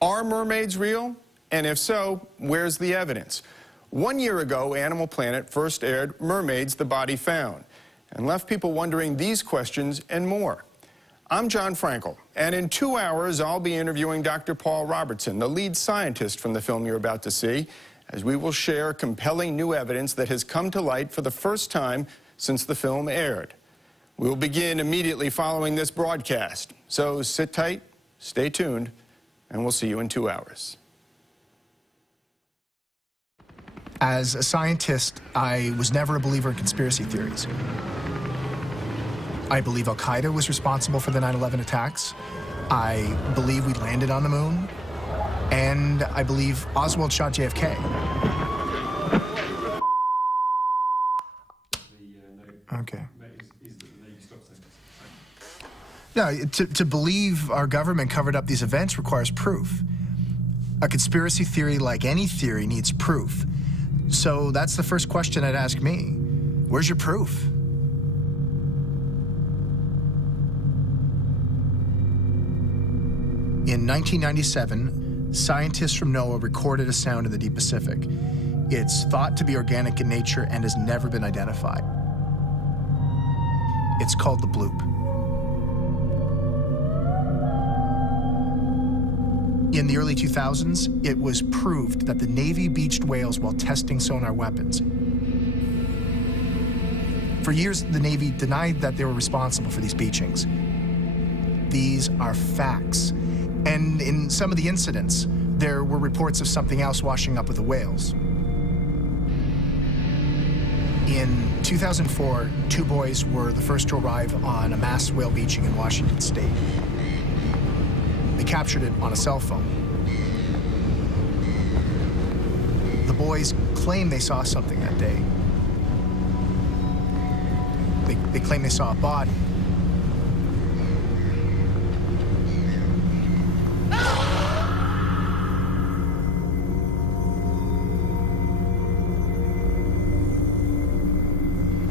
Are mermaids real? And if so, where's the evidence? 1 year ago, Animal Planet first aired Mermaids, the Body Found, and left people wondering these questions and more. I'm John Frankel, and in 2 hours, I'll be interviewing Dr. Paul Robertson, the lead scientist from the film you're about to see, as we will share compelling new evidence that has come to light for the first time since the film aired. We'll begin immediately following this broadcast, so sit tight, stay tuned, and we'll see you in 2 hours. As a scientist, I was never a believer in conspiracy theories. I believe Al-Qaeda was responsible for the 9/11 attacks. I believe we landed on the moon. And I believe Oswald shot JFK. Okay. No, to believe our government covered up these events requires proof. A conspiracy theory, like any theory, needs proof. So that's the first question I'd ask me. Where's your proof? In 1997, scientists from NOAA recorded a sound in the deep Pacific. It's thought to be organic in nature and has never been identified. It's called the bloop. In the early 2000s, it was proved that the Navy beached whales while testing sonar weapons. For years, the Navy denied that they were responsible for these beachings. These are facts. And in some of the incidents, there were reports of something else washing up with the whales. In 2004, 2 boys were the first to arrive on a mass whale beaching in Washington State. They captured it on a cell phone. The boys claim they saw something that day. They claim they saw a body.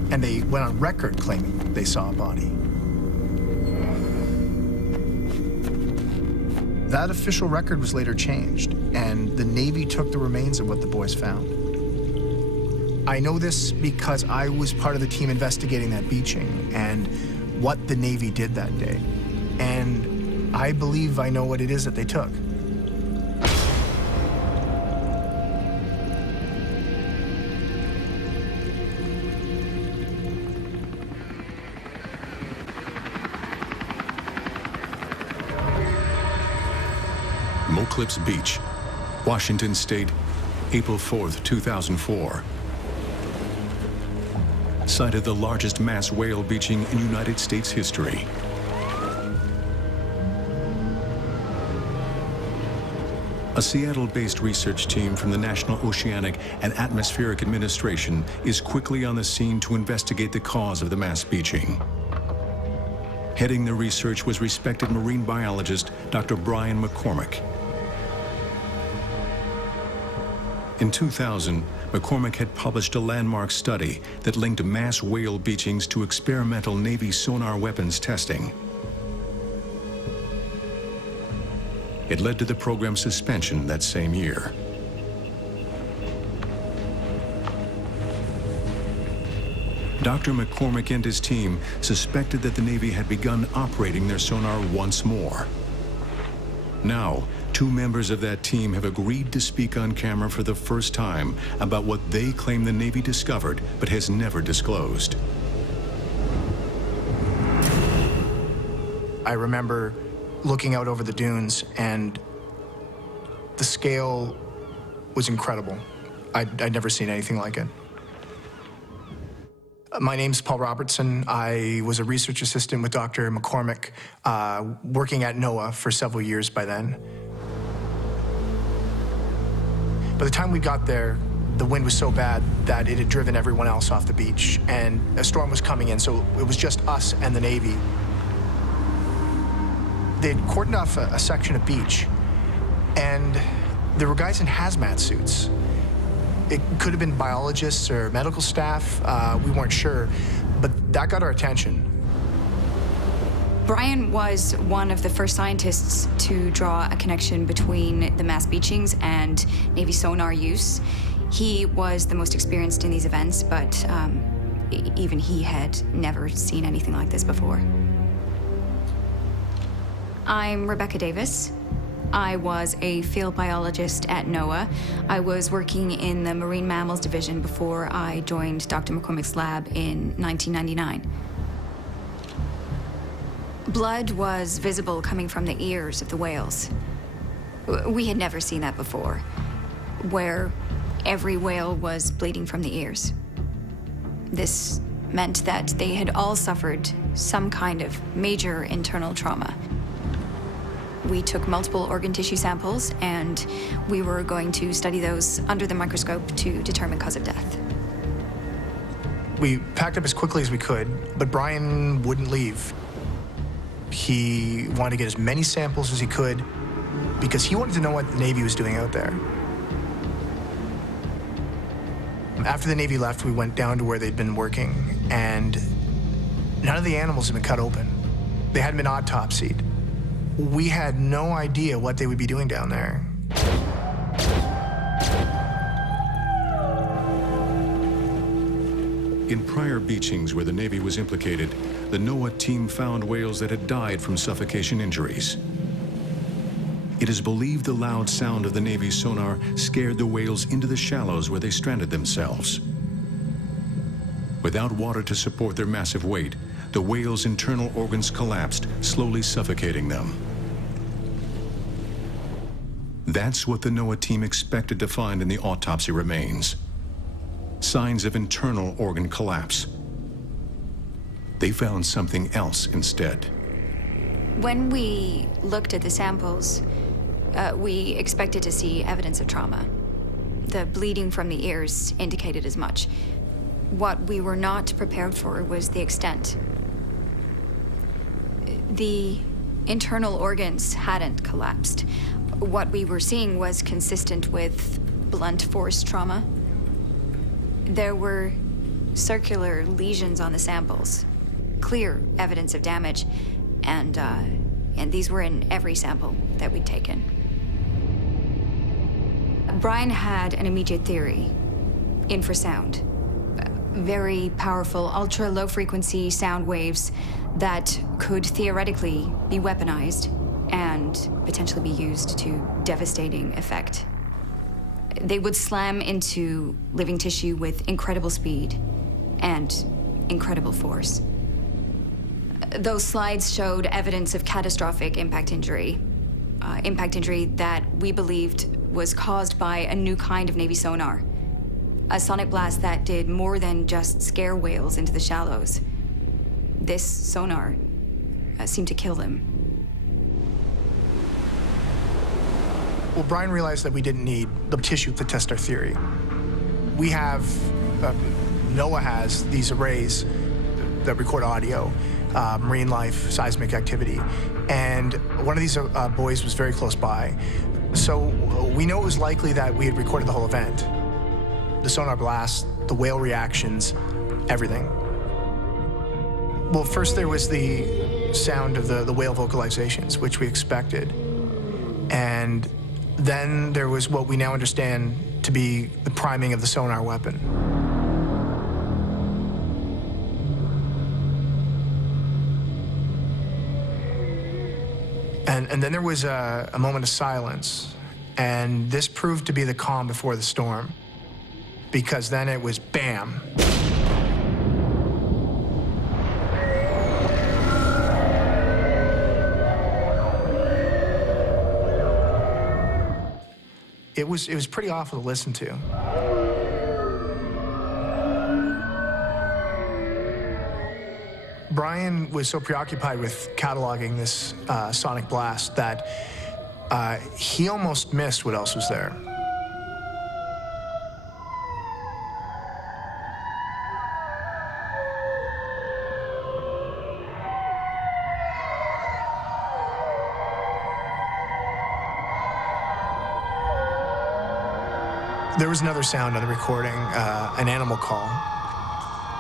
And they went on record claiming they saw a body. That official record was later changed, and the Navy took the remains of what the boys found. I know this because I was part of the team investigating that beaching and what the Navy did that day. And I believe I know what it is that they took. Clips Beach, Washington State, April 4th, 2004. Site of the largest mass whale beaching in United States history. A Seattle-based research team from the National Oceanic and Atmospheric Administration is quickly on the scene to investigate the cause of the mass beaching. Heading the research was respected marine biologist Dr. Brian McCormick. In 2000, McCormick had published a landmark study that linked mass whale beachings to experimental Navy sonar weapons testing. It led to the program's suspension that same year. Dr. McCormick and his team suspected that the Navy had begun operating their sonar once more. Now, 2 members of that team have agreed to speak on camera for the first time about what they claim the Navy discovered but has never disclosed. I remember looking out over the dunes, and the scale was incredible. I'd never seen anything like it. My name's Paul Robertson. I was a research assistant with Dr. McCormick, working at NOAA for several years by then. By the time we got there, the wind was so bad that it had driven everyone else off the beach, and a storm was coming in, so it was just us and the Navy. They'd cordoned off a section of beach, and there were guys in hazmat suits. It could have been biologists or medical staff, we weren't sure, but that got our attention. Brian was one of the first scientists to draw a connection between the mass beachings and Navy sonar use. He was the most experienced in these events, but even he had never seen anything like this before. I'm Rebecca Davis. I was a field biologist at NOAA. I was working in the Marine Mammals Division before I joined Dr. McCormick's lab in 1999. Blood was visible coming from the ears of the whales. We had never seen that before, where every whale was bleeding from the ears. This meant that they had all suffered some kind of major internal trauma. We took multiple organ tissue samples, and we were going to study those under the microscope to determine cause of death. We packed up as quickly as we could, but Brian wouldn't leave. He wanted to get as many samples as he could because he wanted to know what the Navy was doing out there. After the Navy left, we went down to where they'd been working, and none of the animals had been cut open. They hadn't been autopsied. We had no idea what they would be doing down there. In prior beachings where the Navy was implicated, the NOAA team found whales that had died from suffocation injuries. It is believed the loud sound of the Navy's sonar scared the whales into the shallows where they stranded themselves. Without water to support their massive weight, the whales' internal organs collapsed, slowly suffocating them. That's what the NOAA team expected to find in the autopsy remains. Signs of internal organ collapse. They found something else instead. When we looked at the samples, we expected to see evidence of trauma. The bleeding from the ears indicated as much. What we were not prepared for was the extent. The internal organs hadn't collapsed. What we were seeing was consistent with blunt force trauma. There were circular lesions on the samples, clear evidence of damage, and these were in every sample that we'd taken. Brian had an immediate theory: infrasound. Very powerful, ultra-low frequency sound waves that could theoretically be weaponized and potentially be used to devastating effect. They would slam into living tissue with incredible speed and incredible force. Those slides showed evidence of catastrophic impact injury that we believed was caused by a new kind of Navy sonar, a sonic blast that did more than just scare whales into the shallows. This sonar seemed to kill them. Well, Brian realized that we didn't need the tissue to test our theory. We have, NOAA has these arrays that record audio, marine life, seismic activity, and one of these buoys was very close by. So we know it was likely that we had recorded the whole event. The sonar blast, the whale reactions, everything. Well, first there was the sound of the whale vocalizations, which we expected. And then there was what we now understand to be the priming of the sonar weapon. And then there was a moment of silence, and this proved to be the calm before the storm, because then it was bam. It was pretty awful to listen to. Brian was so preoccupied with cataloging this sonic blast that he almost missed what else was there. There was another sound on the recording, an animal call,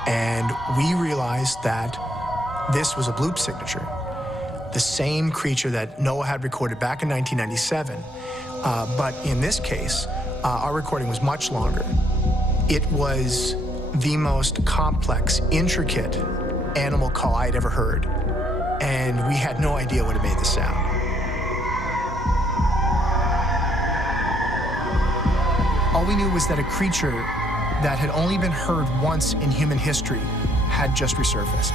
and we realized that this was a bloop signature. the same creature that NOAA had recorded back in 1997. But in this case, our recording was much longer. It was the most complex, intricate animal call I had ever heard. And we had no idea what had made the sound. All we knew was that a creature that had only been heard once in human history had just resurfaced.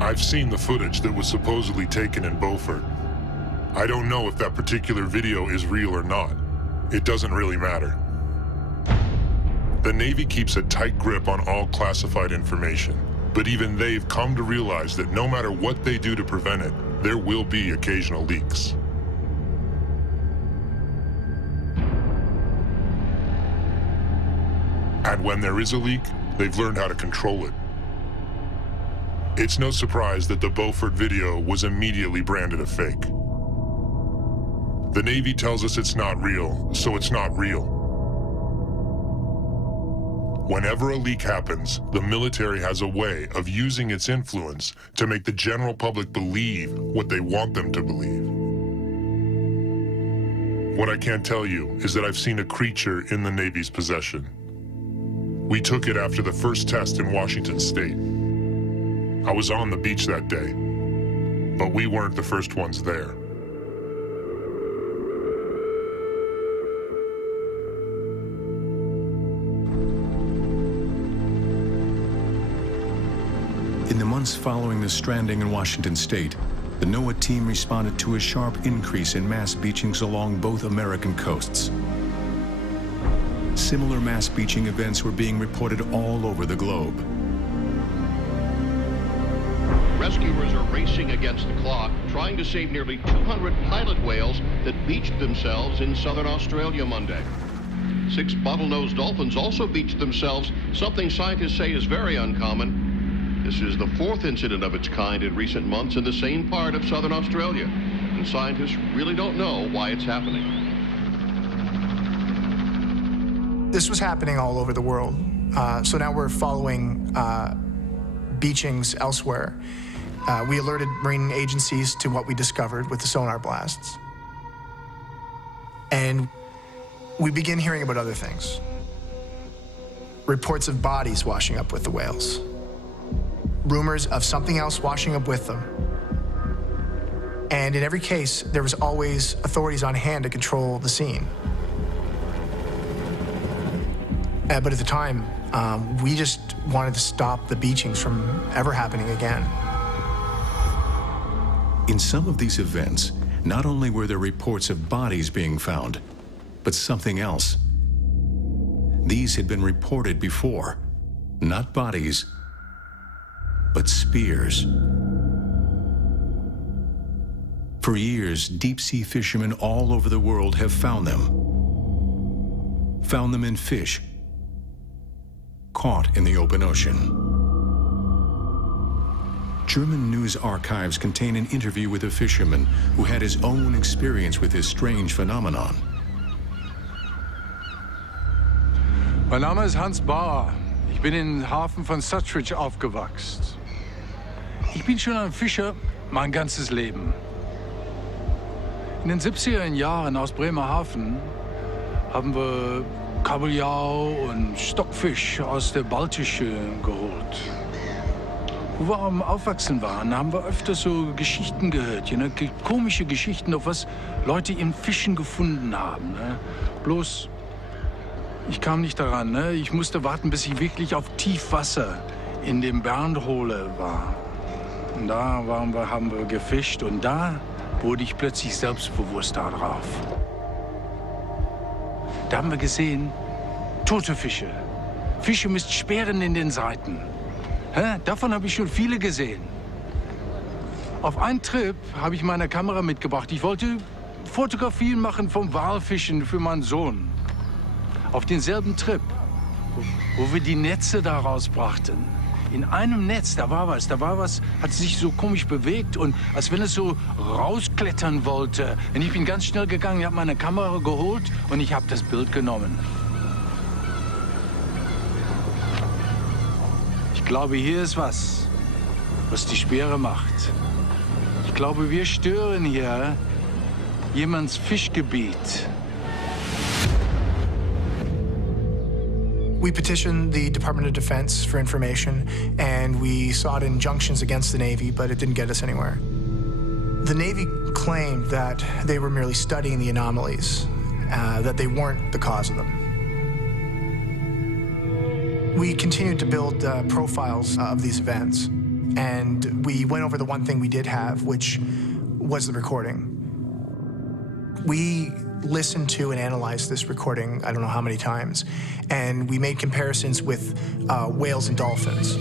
I've seen the footage that was supposedly taken in Beaufort. I don't know if that particular video is real or not. It doesn't really matter. The Navy keeps a tight grip on all classified information, but even they've come to realize that no matter what they do to prevent it, there will be occasional leaks. And when there is a leak, they've learned how to control it. It's no surprise that the Beaufort video was immediately branded a fake. The Navy tells us it's not real, so it's not real. Whenever a leak happens, the military has a way of using its influence to make the general public believe what they want them to believe. What I can't tell you is that I've seen a creature in the Navy's possession. We took it after the first test in Washington State. I was on the beach that day, but we weren't the first ones there. In the months following the stranding in Washington State, the NOAA team responded to a sharp increase in mass beachings along both American coasts. Similar mass beaching events were being reported all over the globe. Rescuers are racing against the clock, trying to save nearly 200 pilot whales that beached themselves in southern Australia Monday. 6 bottlenose dolphins also beached themselves, something scientists say is very uncommon. This is the 4th incident of its kind in recent months in the same part of southern Australia, and scientists really don't know why it's happening. This was happening all over the world. So now we're following beachings elsewhere. We alerted marine agencies to what we discovered with the sonar blasts. And we begin hearing about other things. Reports of bodies washing up with the whales. Rumors of something else washing up with them. And in every case, there was always authorities on hand to control the scene. But at the time, we just wanted to stop the beachings from ever happening again. In some of these events, not only were there reports of bodies being found, but something else. These had been reported before. Not bodies, but spears. For years, deep-sea fishermen all over the world have found them. Found them in fish, caught in the open ocean. German news archives contain an interview with a fisherman who had his own experience with this strange phenomenon. Mein Name ist Hans Bauer. Ich bin im Hafen von Sutridge aufgewachsen. Ich bin schon ein Fischer mein ganzes Leben. In den 70er Jahren aus Bremerhaven haben wir Kabeljau und Stockfisch aus der Baltischen geholt. Wo wir am Aufwachsen waren, haben wir öfter so Geschichten gehört, komische Geschichten, auf was Leute in Fischen gefunden haben. Ne? Bloß, ich kam nicht daran. Ne? Ich musste warten, bis ich wirklich auf Tiefwasser in dem Bernhole war. Und da haben wir gefischt und da wurde ich plötzlich selbstbewusst darauf. Da haben wir gesehen, tote Fische. Fische mit Speeren in den Seiten. Hä? Davon habe ich schon viele gesehen. Auf einen Trip habe ich meine Kamera mitgebracht. Ich wollte Fotografien machen vom Walfischen für meinen Sohn. Auf denselben Trip, wo wir die Netze da rausbrachten. In einem Netz, da war was, hat sich so komisch bewegt und als wenn es so rausklettern wollte. Und ich bin ganz schnell gegangen, ich habe meine Kamera geholt und ich habe das Bild genommen. Ich glaube, hier ist was die Speere macht. Ich glaube, wir stören hier jemands Fischgebiet. We petitioned the Department of Defense for information, and we sought injunctions against the Navy, but it didn't get us anywhere. The Navy claimed that they were merely studying the anomalies, that they weren't the cause of them. We continued to build profiles of these events, and we went over the one thing we did have, which was the recording. We listened to and analyzed this recording I don't know how many times, and we made comparisons with whales and dolphins.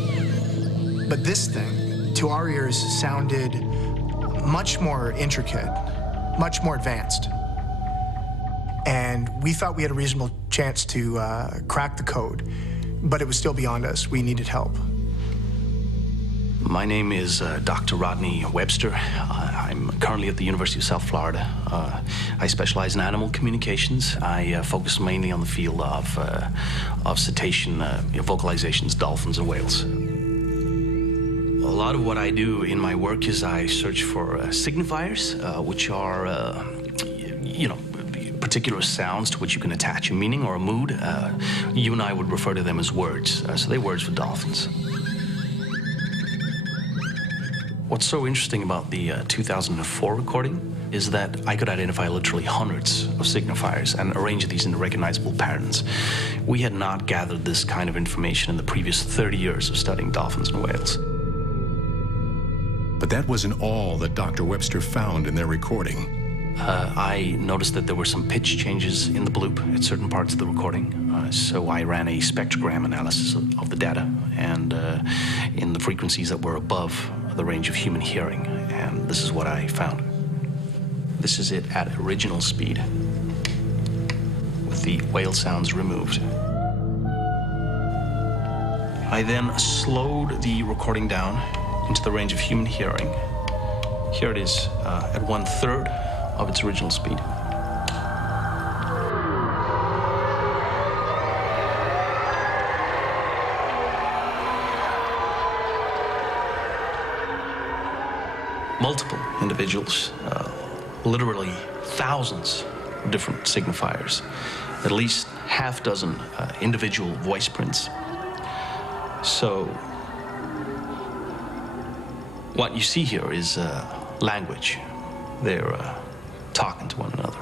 But this thing, to our ears, sounded much more intricate, much more advanced. And we thought we had a reasonable chance to crack the code, but it was still beyond us. We needed help. My name is Dr. Rodney Webster. I'm currently at the University of South Florida. I specialize in animal communications. I focus mainly on the field of cetacean vocalizations, dolphins and whales. A lot of what I do in my work is I search for signifiers, which are, particular sounds to which you can attach a meaning or a mood. You and I would refer to them as words. So they're words for dolphins. What's so interesting about the 2004 recording is that I could identify literally hundreds of signifiers and arrange these into recognizable patterns. We had not gathered this kind of information in the previous 30 years of studying dolphins and whales. But that wasn't all that Dr. Webster found in their recording. I noticed that there were some pitch changes in the bloop at certain parts of the recording. So I ran a spectrogram analysis of the data and in the frequencies that were above the range of human hearing. And this is what I found. This is it at original speed, with the whale sounds removed. I then slowed the recording down into the range of human hearing. Here it is at 1/3 of its original speed. Multiple individuals, literally thousands of different signifiers, at least half dozen individual voice prints. So what you see here is language. They're talking to one another.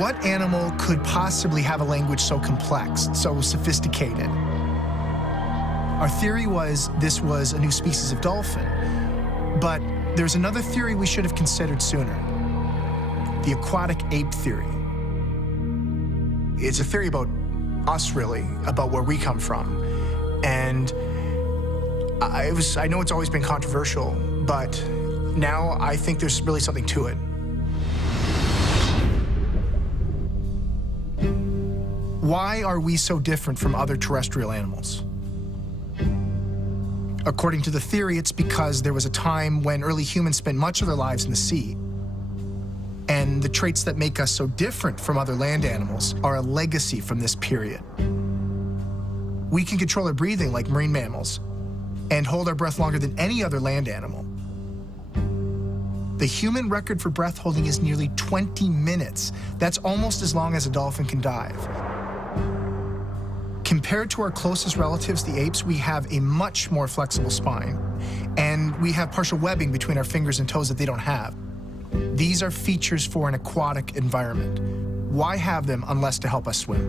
What animal could possibly have a language so complex, so sophisticated? Our theory was this was a new species of dolphin, but there's another theory we should have considered sooner: the aquatic ape theory. It's a theory about us, really, about where we come from. And I know it's always been controversial, but now I think there's really something to it. Why are we so different from other terrestrial animals? According to the theory, it's because there was a time when early humans spent much of their lives in the sea. And the traits that make us so different from other land animals are a legacy from this period. We can control our breathing like marine mammals and hold our breath longer than any other land animal. The human record for breath holding is nearly 20 minutes. That's almost as long as a dolphin can dive. Compared to our closest relatives, the apes, we have a much more flexible spine, and we have partial webbing between our fingers and toes that they don't have. These are features for an aquatic environment. Why have them unless to help us swim?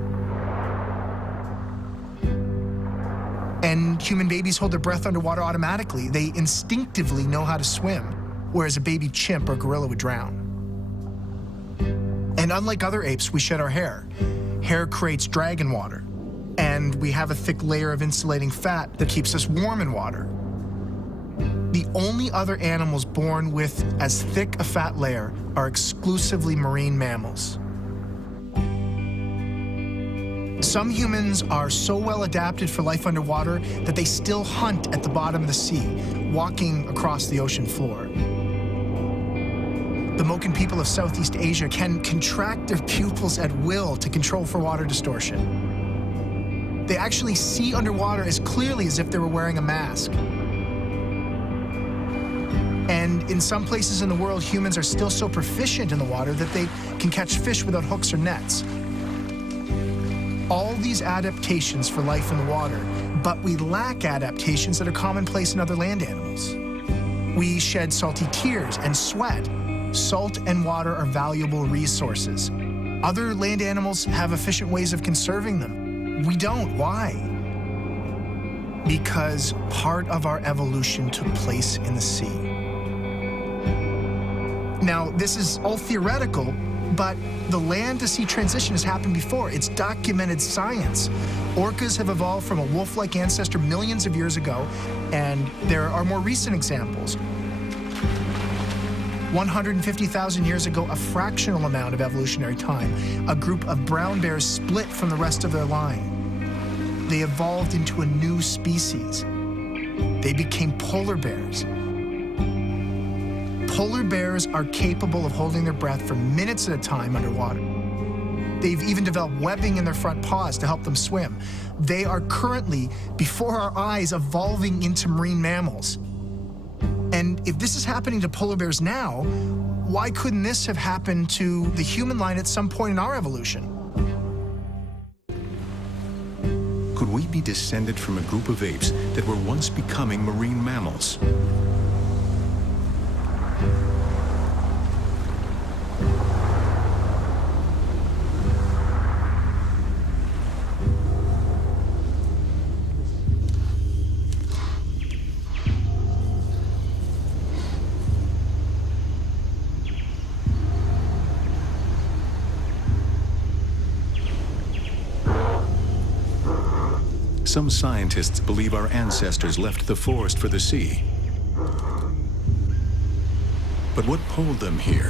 And human babies hold their breath underwater automatically. They instinctively know how to swim, whereas a baby chimp or gorilla would drown. And unlike other apes, we shed our hair. Hair creates drag in water. And we have a thick layer of insulating fat that keeps us warm in water. The only other animals born with as thick a fat layer are exclusively marine mammals. Some humans are so well adapted for life underwater that they still hunt at the bottom of the sea, walking across the ocean floor. The Moken people of Southeast Asia can contract their pupils at will to control for water distortion. They actually see underwater as clearly as if they were wearing a mask. And in some places in the world, humans are still so proficient in the water that they can catch fish without hooks or nets. All these adaptations for life in the water, but we lack adaptations that are commonplace in other land animals. We shed salty tears and sweat. Salt and water are valuable resources. Other land animals have efficient ways of conserving them. We don't. Why? Because part of our evolution took place in the sea. Now, this is all theoretical, but the land-to-sea transition has happened before. It's documented science. Orcas have evolved from a wolf-like ancestor millions of years ago, and there are more recent examples. 150,000 years ago, a fractional amount of evolutionary time, a group of brown bears split from the rest of their line. They evolved into a new species. They became polar bears. Polar bears are capable of holding their breath for minutes at a time underwater. They've even developed webbing in their front paws to help them swim. They are currently, before our eyes, evolving into marine mammals. And if this is happening to polar bears now, why couldn't this have happened to the human line at some point in our evolution? Could we be descended from a group of apes that were once becoming marine mammals? Some scientists believe our ancestors left the forest for the sea. But what pulled them here?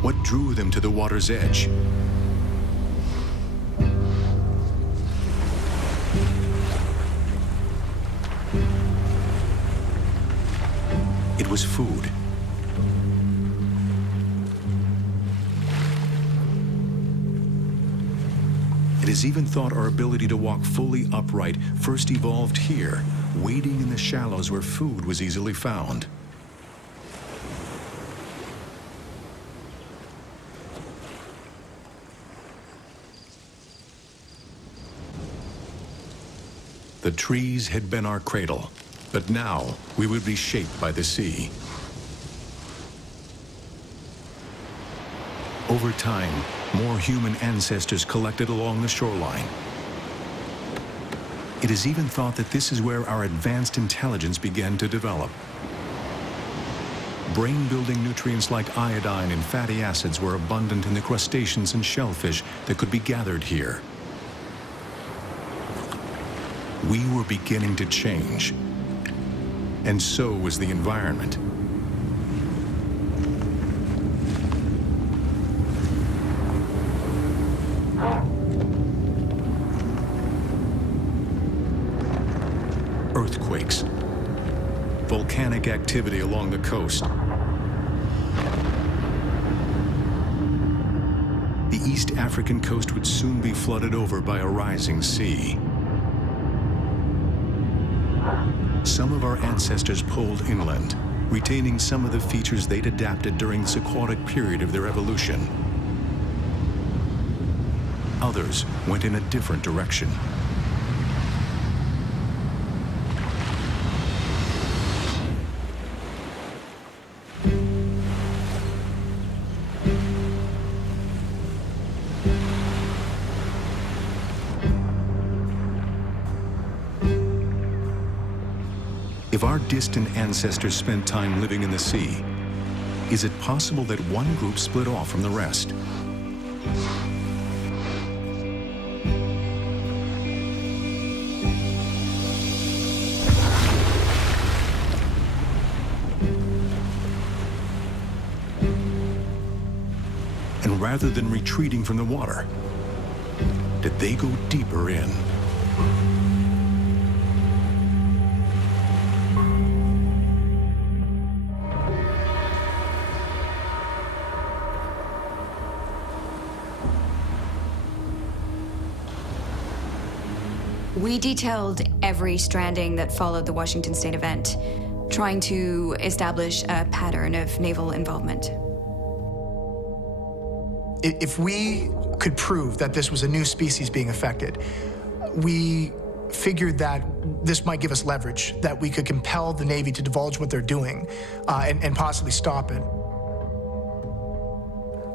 What drew them to the water's edge? It was food. It is even thought our ability to walk fully upright first evolved here, wading in the shallows where food was easily found. The trees had been our cradle, but now we would be shaped by the sea. Over time, more human ancestors collected along the shoreline. It is even thought that this is where our advanced intelligence began to develop. Brain-building nutrients like iodine and fatty acids were abundant in the crustaceans and shellfish that could be gathered here. We were beginning to change, and so was the environment. Earthquakes, volcanic activity along the coast. The East African coast would soon be flooded over by a rising sea. Some of our ancestors pulled inland, retaining some of the features they'd adapted during this aquatic period of their evolution. Others went in a different direction. If our distant ancestors spent time living in the sea, is it possible that one group split off from the rest? rather than retreating from the water? Did they go deeper in? We detailed every stranding that followed the Washington State event, trying to establish a pattern of naval involvement. If we could prove that this was a new species being affected, we figured that this might give us leverage, that we could compel the Navy to divulge what they're doing and possibly stop it.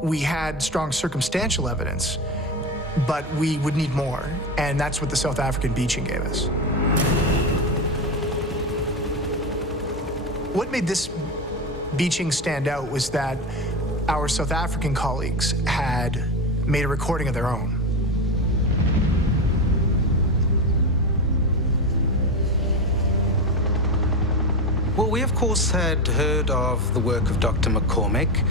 We had strong circumstantial evidence, but we would need more, and that's what the South African beaching gave us. What made this beaching stand out was that our South African colleagues had made a recording of their own. Well, we of course had heard of the work of Dr. McCormick.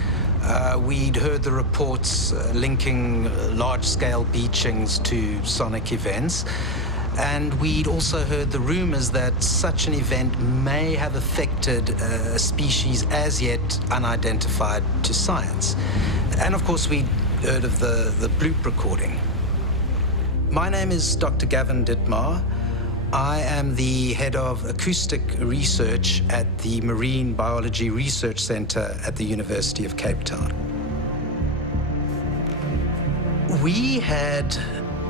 We'd heard the reports linking large-scale beachings to sonic events. And we'd also heard the rumors that such an event may have affected a species as yet unidentified to science. And of course, we'd heard of the bloop recording. My name is Dr. Gavin Dittmar. I am the head of acoustic research at the Marine Biology Research Center at the University of Cape Town. We had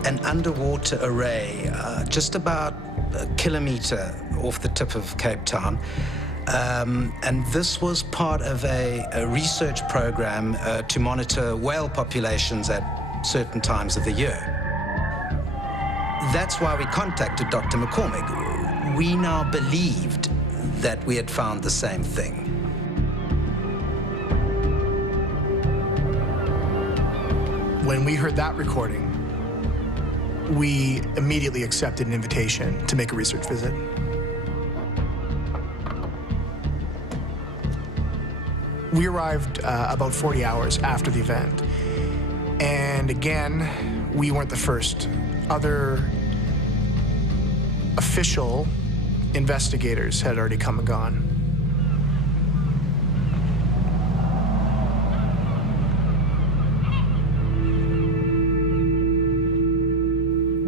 an underwater array just about a kilometer off the tip of Cape Town. And this was part of a research program to monitor whale populations at certain times of the year. That's why we contacted Dr. McCormick. We now believed that we had found the same thing. When we heard that recording, we immediately accepted an invitation to make a research visit. We arrived about 40 hours after the event. And again, we weren't the first. Other official investigators had already come and gone.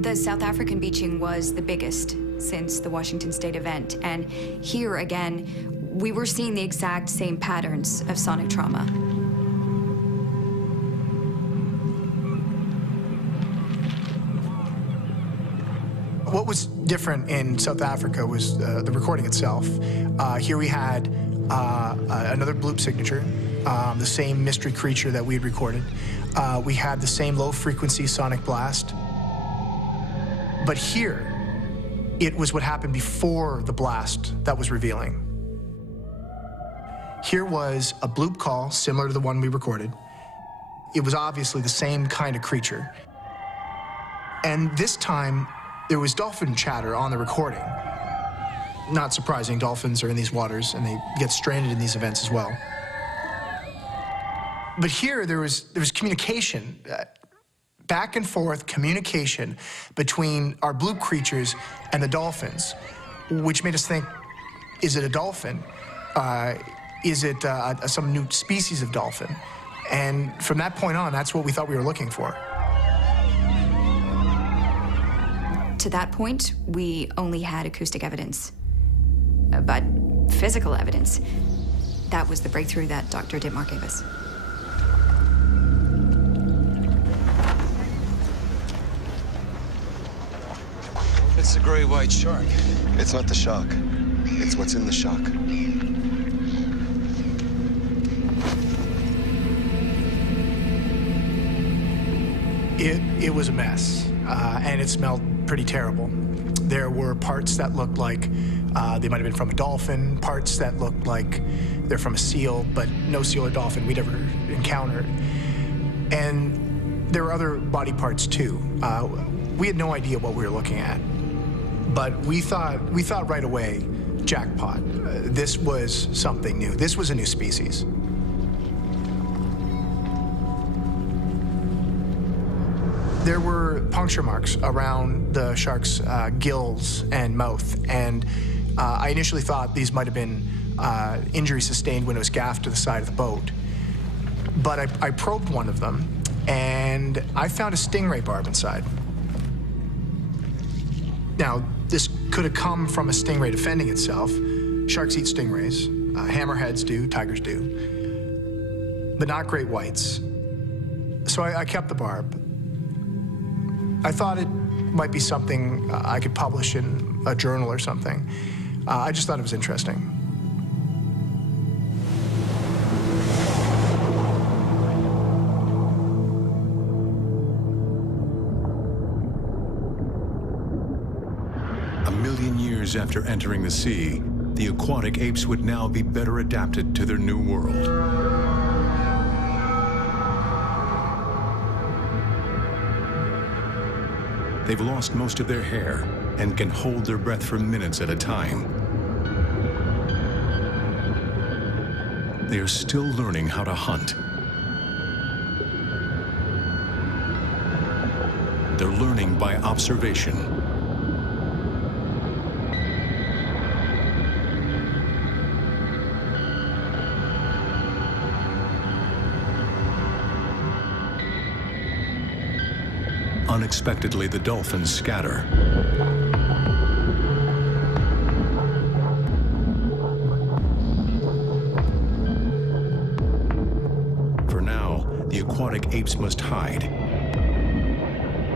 The South African beaching was the biggest since the Washington State event, and here again, we were seeing the exact same patterns of sonic trauma. What was different in South Africa was the recording itself. Here we had another bloop signature, the same mystery creature that we had recorded. We had the same low-frequency sonic blast. But here, it was what happened before the blast that was revealing. Here was a bloop call similar to the one we recorded. It was obviously the same kind of creature. And this time, there was dolphin chatter on the recording. Not surprising, dolphins are in these waters and they get stranded in these events as well. But here there was communication, back and forth communication between our bloop creatures and the dolphins, which made us think, is it a dolphin? Is it some new species of dolphin? And from that point on, that's what we thought we were looking for. To that point, we only had acoustic evidence. But physical evidence, that was the breakthrough that Dr. Dittmar gave us. It's a great white shark. It's not the shark. It's what's in the shark. It was a mess, and it smelled pretty terrible. There were parts that looked like they might have been from a dolphin, parts that looked like they're from a seal, but no seal or dolphin we'd ever encountered. And there were other body parts too. We had no idea what we were looking at, but we thought right away, jackpot. This was something new. This was a new species. There were puncture marks around the shark's gills and mouth, and I initially thought these might have been injuries sustained when it was gaffed to the side of the boat. But I probed one of them, and I found a stingray barb inside. Now, this could have come from a stingray defending itself. Sharks eat stingrays. Hammerheads do, tigers do, but not great whites. So I kept the barb. I thought it might be something I could publish in a journal or something. I just thought it was interesting. A million years after entering the sea, the aquatic apes would now be better adapted to their new world. They've lost most of their hair and can hold their breath for minutes at a time. They are still learning how to hunt. They're learning by observation. Unexpectedly, the dolphins scatter. For now, the aquatic apes must hide.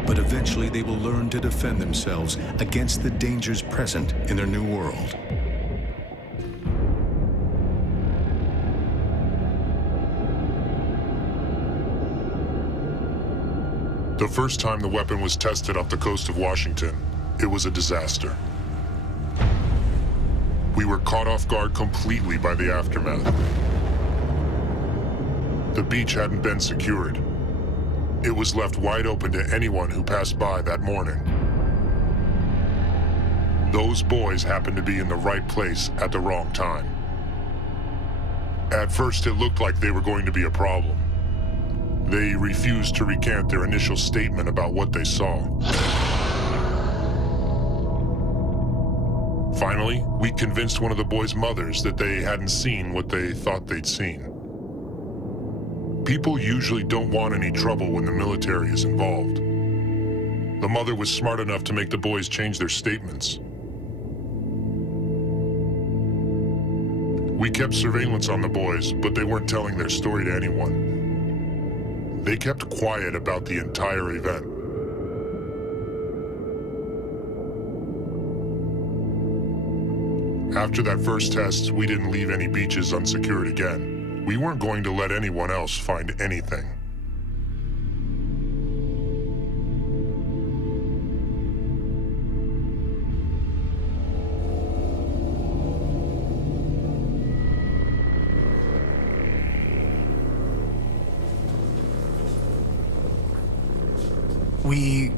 But eventually they will learn to defend themselves against the dangers present in their new world. The first time the weapon was tested off the coast of Washington, it was a disaster. We were caught off guard completely by the aftermath. The beach hadn't been secured. It was left wide open to anyone who passed by that morning. Those boys happened to be in the right place at the wrong time. At first, it looked like they were going to be a problem. They refused to recant their initial statement about what they saw. Finally, we convinced one of the boys' mothers that they hadn't seen what they thought they'd seen. People usually don't want any trouble when the military is involved. The mother was smart enough to make the boys change their statements. We kept surveillance on the boys, but they weren't telling their story to anyone. They kept quiet about the entire event. After that first test, we didn't leave any beaches unsecured again. We weren't going to let anyone else find anything. We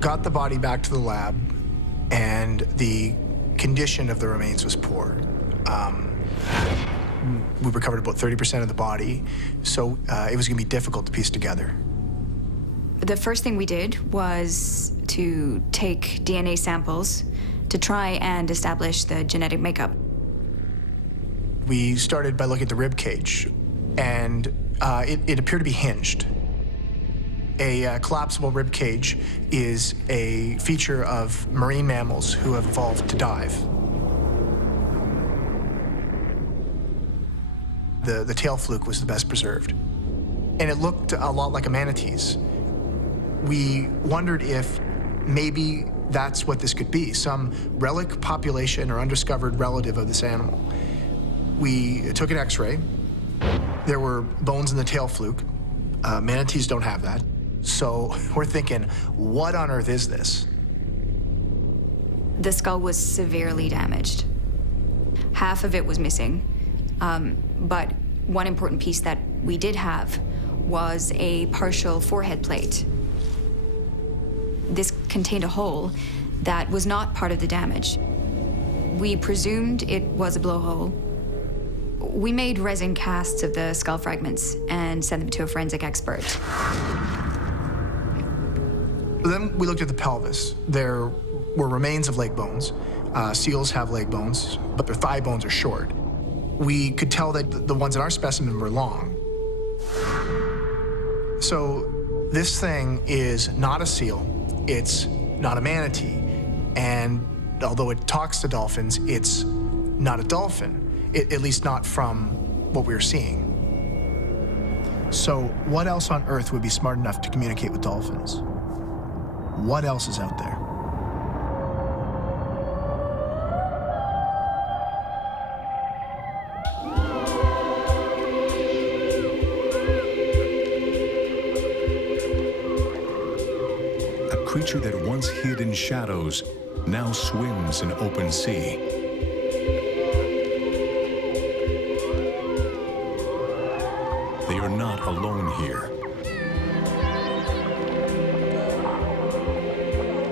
got the body back to the lab, and the condition of the remains was poor. We recovered about 30% of the body, so it was going to be difficult to piece together. The first thing we did was to take DNA samples to try and establish the genetic makeup. We started by looking at the rib cage, and it appeared to be hinged. A collapsible rib cage is a feature of marine mammals who have evolved to dive. The tail fluke was the best preserved. And it looked a lot like a manatee's. We wondered if maybe that's what this could be, some relic population or undiscovered relative of this animal. We took an X-ray. There were bones in the tail fluke. Manatees don't have that. So we're thinking, what on earth is this? The skull was severely damaged. Half of it was missing, but one important piece that we did have was a partial forehead plate. This contained a hole that was not part of the damage. We presumed it was a blowhole. We made resin casts of the skull fragments and sent them to a forensic expert. But then we looked at the pelvis. There were remains of leg bones. Seals have leg bones, but their thigh bones are short. We could tell that the ones in our specimen were long. So this thing is not a seal, it's not a manatee, and although it talks to dolphins, it's not a dolphin, at least not from what we were seeing. So what else on Earth would be smart enough to communicate with dolphins? What else is out there? A creature that once hid in shadows now swims in open sea. They are not alone here.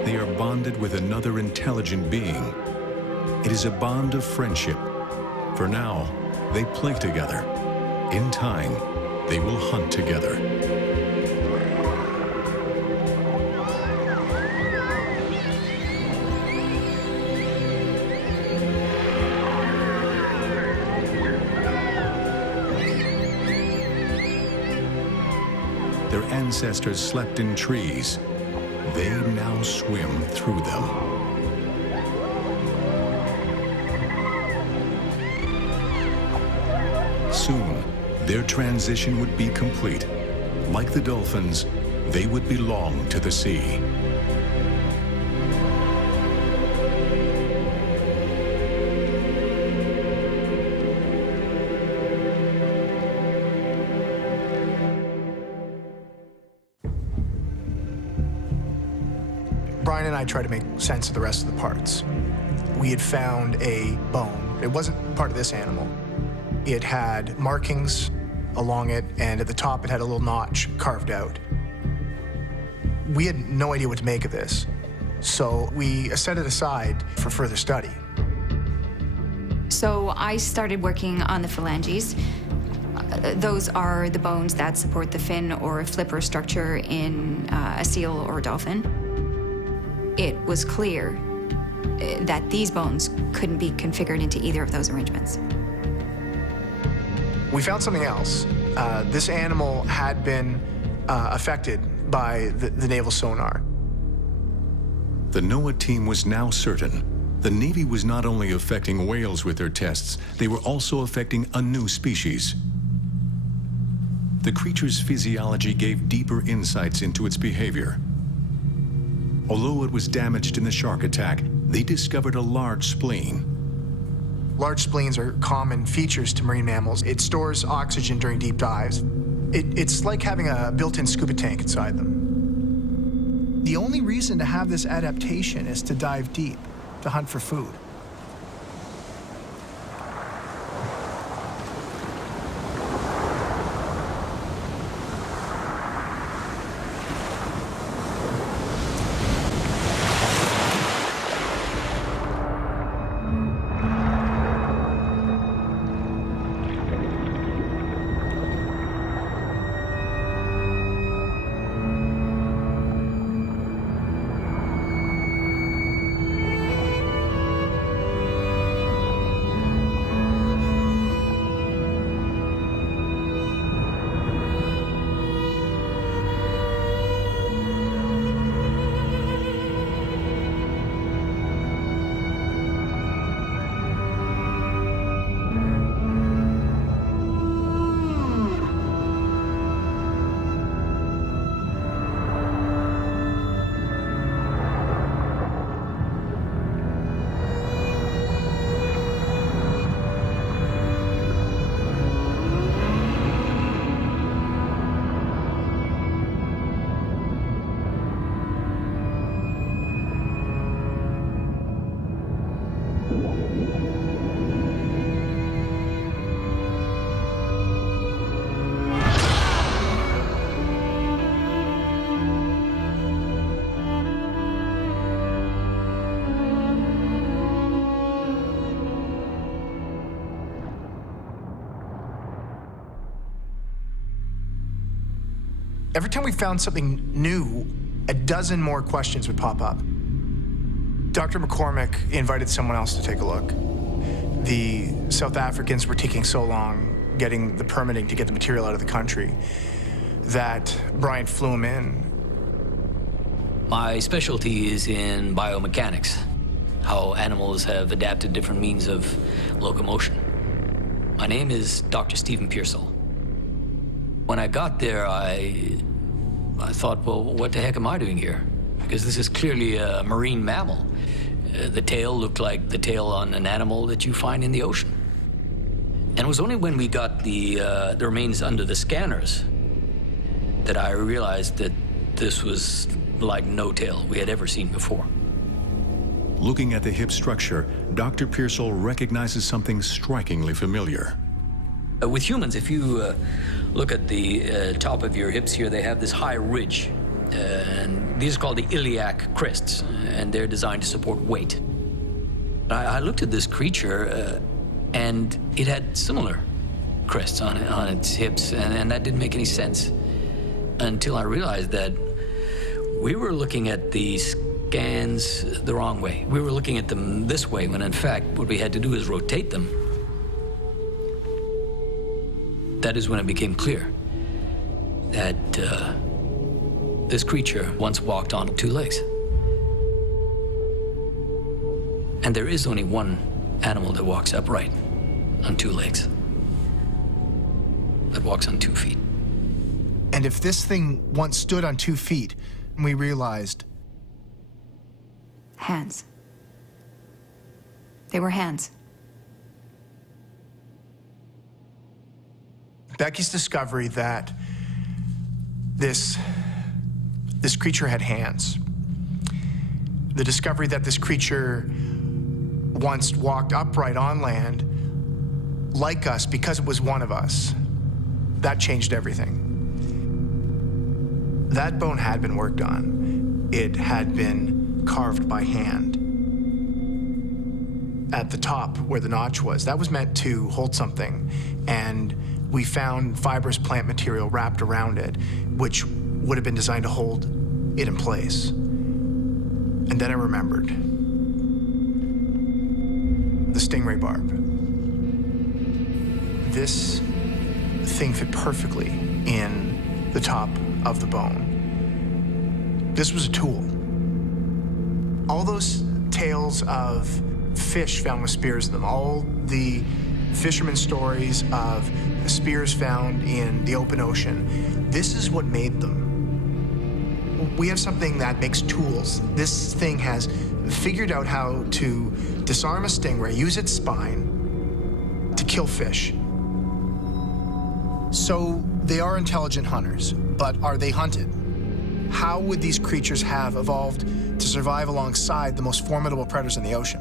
They are bonded with another intelligent being. It is a bond of friendship. For now, they play together. In time, they will hunt together. Their ancestors slept in trees. They now swim through them. Soon, their transition would be complete. Like the dolphins, they would belong to the sea. Brian and I tried to make sense of the rest of the parts. We had found a bone. It wasn't part of this animal. It had markings along it, and at the top it had a little notch carved out. We had no idea what to make of this, so we set it aside for further study. So I started working on the phalanges. Those are the bones that support the fin or flipper structure in a seal or a dolphin. It was clear that these bones couldn't be configured into either of those arrangements. We found something else. This animal had been affected by the naval sonar. The NOAA team was now certain the Navy was not only affecting whales with their tests, they were also affecting a new species. The creature's physiology gave deeper insights into its behavior. Although it was damaged in the shark attack, they discovered a large spleen. Large spleens are common features to marine mammals. It stores oxygen during deep dives. It's like having a built-in scuba tank inside them. The only reason to have this adaptation is to dive deep, to hunt for food. Every time we found something new, a dozen more questions would pop up. Dr. McCormick invited someone else to take a look. The South Africans were taking so long getting the permitting to get the material out of the country that Brian flew him in. My specialty is in biomechanics, how animals have adapted different means of locomotion. My name is Dr. Stephen Pearsall. When I got there, I thought, well, what the heck am I doing here? Because this is clearly a marine mammal. The tail looked like the tail on an animal that you find in the ocean. And it was only when we got the remains under the scanners that I realized that this was like no tail we had ever seen before. Looking at the hip structure, Dr. Pearsall recognizes something strikingly familiar. With humans, if you look at the top of your hips here, they have this high ridge. And these are called the iliac crests, and they're designed to support weight. I looked at this creature, and it had similar crests on its hips, and that didn't make any sense until I realized that we were looking at the scans the wrong way. We were looking at them this way, when in fact what we had to do is rotate them. That is when it became clear that this creature once walked on 2 legs. And there is only one animal that walks upright on 2 legs, that walks on 2 feet. And if this thing once stood on 2 feet, we realized... Hands. They were hands. Becky's discovery that this creature had hands. The discovery that this creature once walked upright on land, like us, because it was one of us. That changed everything. That bone had been worked on. It had been carved by hand. At the top, where the notch was, that was meant to hold something, and we found fibrous plant material wrapped around it, which would have been designed to hold it in place. And then I remembered. The stingray barb. This thing fit perfectly in the top of the bone. This was a tool. All those tales of fish found with spears in them, all the fishermen stories of spears found in the open ocean, this is what made them. We have something that makes tools. This thing has figured out how to disarm a stingray, use its spine to kill fish. So they are intelligent hunters, but are they hunted? How would these creatures have evolved to survive alongside the most formidable predators in the ocean?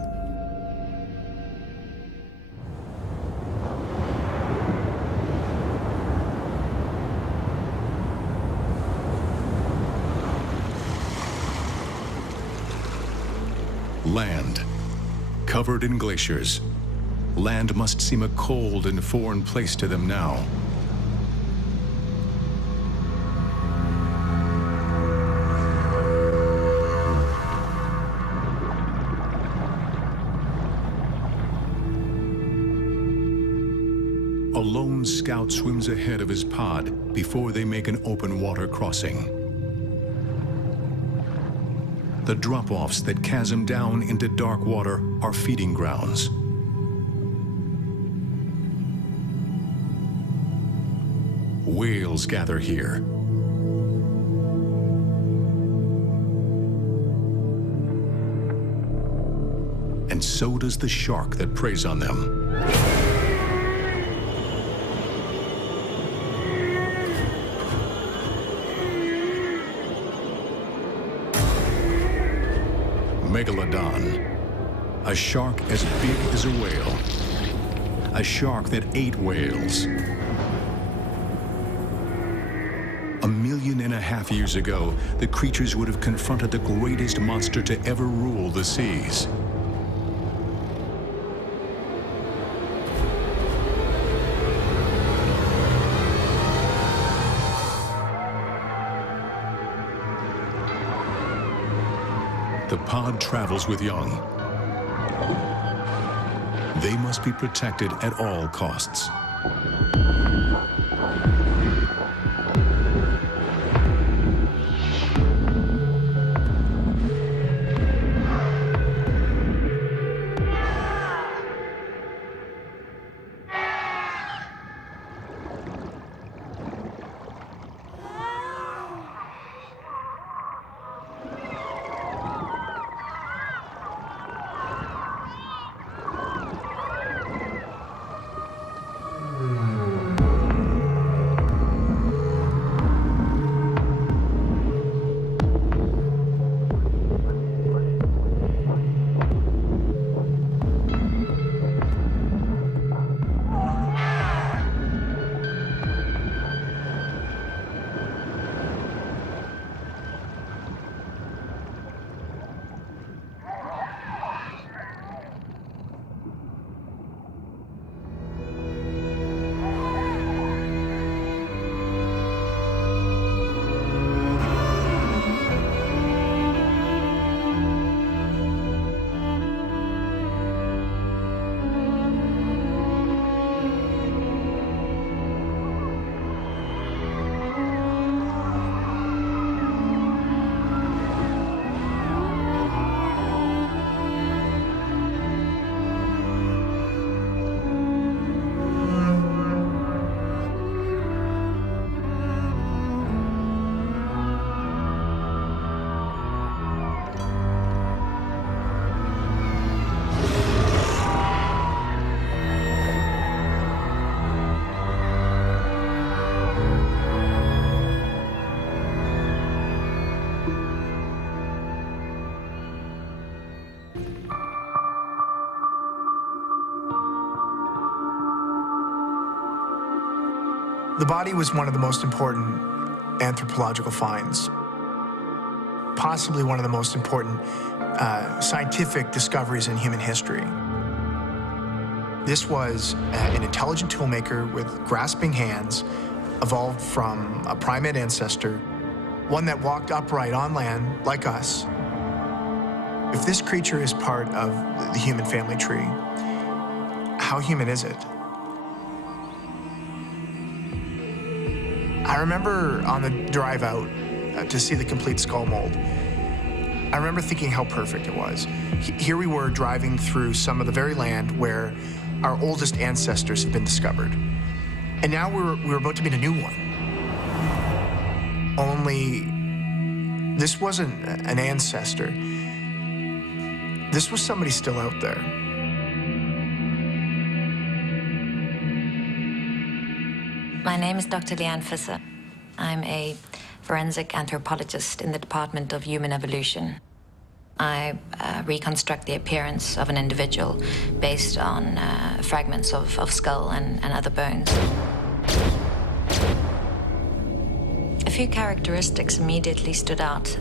Land, covered in glaciers. Land must seem a cold and foreign place to them now. A lone scout swims ahead of his pod before they make an open water crossing. The drop-offs that chasm down into dark water are feeding grounds. Whales gather here. And so does the shark that preys on them. Megalodon, a shark as big as a whale, a shark that ate whales. 1.5 million years ago, the creatures would have confronted the greatest monster to ever rule the seas. the pod travels with young. They must be protected at all costs. The body was one of the most important anthropological finds, possibly one of the most important scientific discoveries in human history. This was an intelligent toolmaker with grasping hands, evolved from a primate ancestor, one that walked upright on land like us. If this creature is part of the human family tree, how human is it? I remember on the drive out to see the complete skull mold, I remember thinking how perfect it was. Here we were driving through some of the very land where our oldest ancestors have been discovered. And now we were about to meet a new one. Only this wasn't an ancestor. This was somebody still out there. My name is Dr. Leanne Fisser. I'm a forensic anthropologist in the Department of Human Evolution. I reconstruct the appearance of an individual based on fragments of skull and other bones. A few characteristics immediately stood out.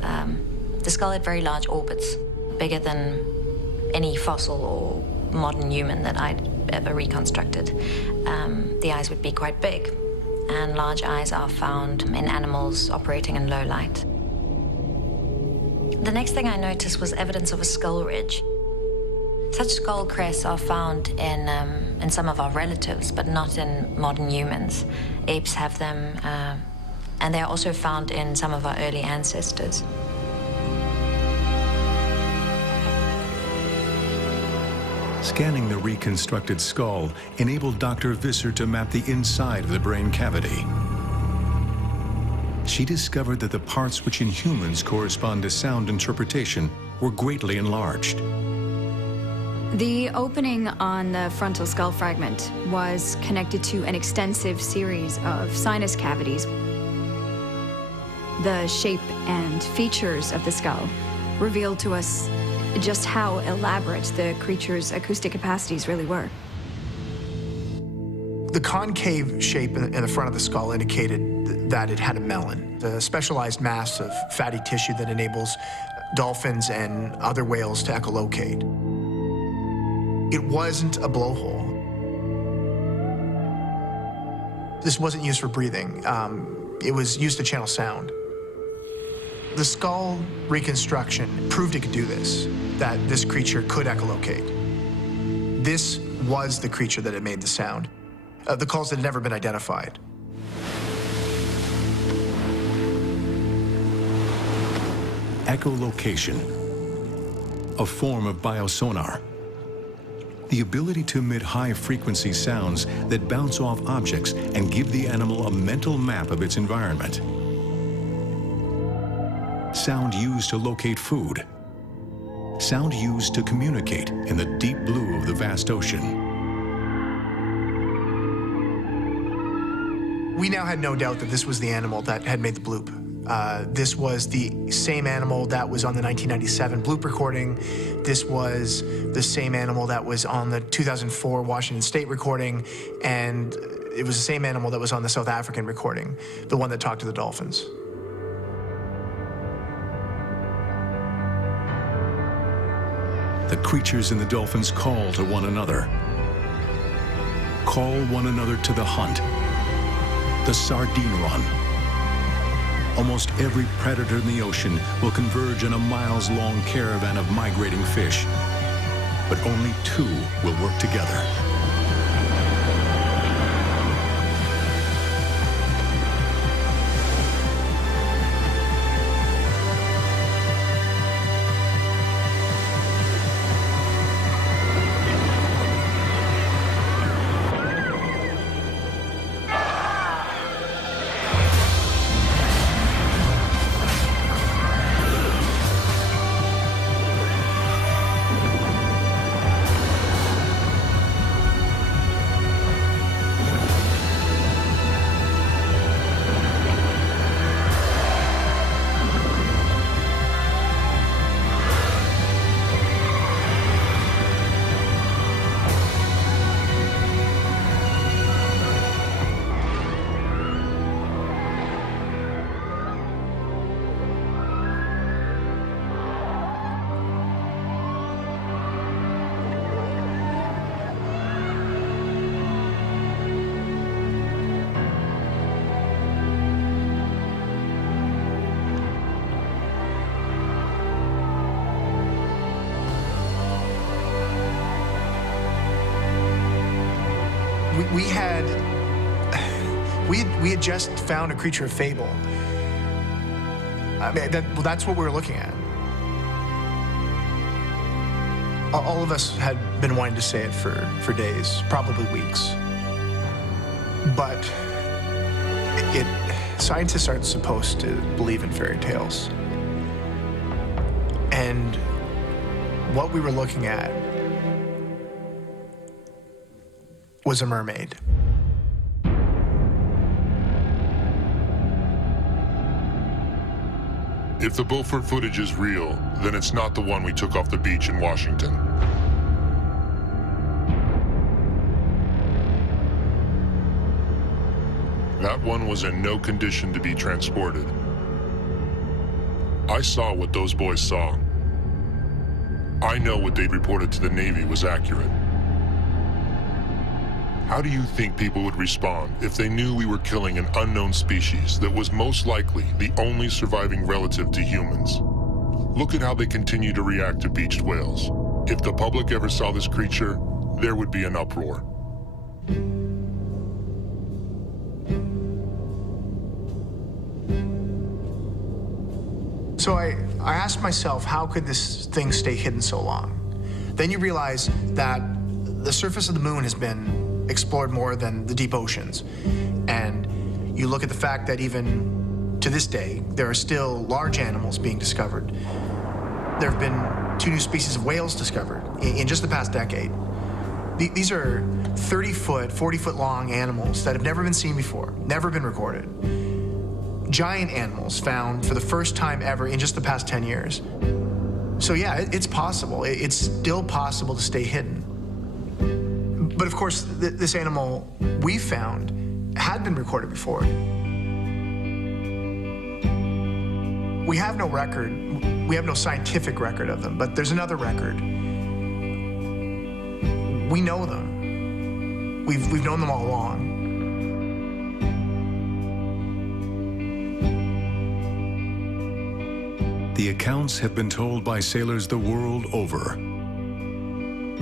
The skull had very large orbits, bigger than any fossil or modern human that I'd ever reconstructed. The eyes would be quite big, and large eyes are found in animals operating in low light. The next thing I noticed was evidence of a skull ridge. Such skull crests are found in some of our relatives, but not in modern humans. Apes have them, and they're also found in some of our early ancestors. Scanning the reconstructed skull enabled Dr. Visser to map the inside of the brain cavity. She discovered that the parts which in humans correspond to sound interpretation were greatly enlarged. The opening on the frontal skull fragment was connected to an extensive series of sinus cavities. The shape and features of the skull revealed to us just how elaborate the creature's acoustic capacities really were. The concave shape in the front of the skull indicated that it had a melon, a specialized mass of fatty tissue that enables dolphins and other whales to echolocate. It wasn't a blowhole. This wasn't used for breathing. It was used to channel sound. The skull reconstruction proved it could do this, that this creature could echolocate. This was the creature that had made the sound. The calls had never been identified. Echolocation, a form of biosonar. The ability to emit high-frequency sounds that bounce off objects and give the animal a mental map of its environment. Sound used to locate food. Sound used to communicate in the deep blue of the vast ocean. We now had no doubt that this was the animal that had made the bloop. This was the same animal that was on the 1997 bloop recording. This was the same animal that was on the 2004 Washington State recording, and it was the same animal that was on the South African recording, the one that talked to the dolphins. The creatures in the dolphins call to one another. Call one another to the hunt. The sardine run. Almost every predator in the ocean will converge on a miles-long caravan of migrating fish, but only two will work together. We had just found a creature of fable. I mean, that's what we were looking at. All of us had been wanting to say it for days, probably weeks. But scientists aren't supposed to believe in fairy tales. And what we were looking at was a mermaid. If the Beaufort footage is real, then it's not the one we took off the beach in Washington. That one was in no condition to be transported. I saw what those boys saw. I know what they reported to the Navy was accurate. How do you think people would respond if they knew we were killing an unknown species that was most likely the only surviving relative to humans? Look at how they continue to react to beached whales. If the public ever saw this creature, there would be an uproar. So I asked myself, how could this thing stay hidden so long? Then you realize that the surface of the moon has been explored more than the deep oceans. And you look at the fact that even to this day, there are still large animals being discovered. There have been 2 new species of whales discovered in just the past decade. These are 30-foot, 40-foot long animals that have never been seen before, never been recorded. Giant animals found for the first time ever in just the past 10 years. So yeah, it's possible. It's still possible to stay hidden. But of course, this animal we found had been recorded before. We have no record, we have no scientific record of them, but there's another record. We know them. We've known them all along. The accounts have been told by sailors the world over.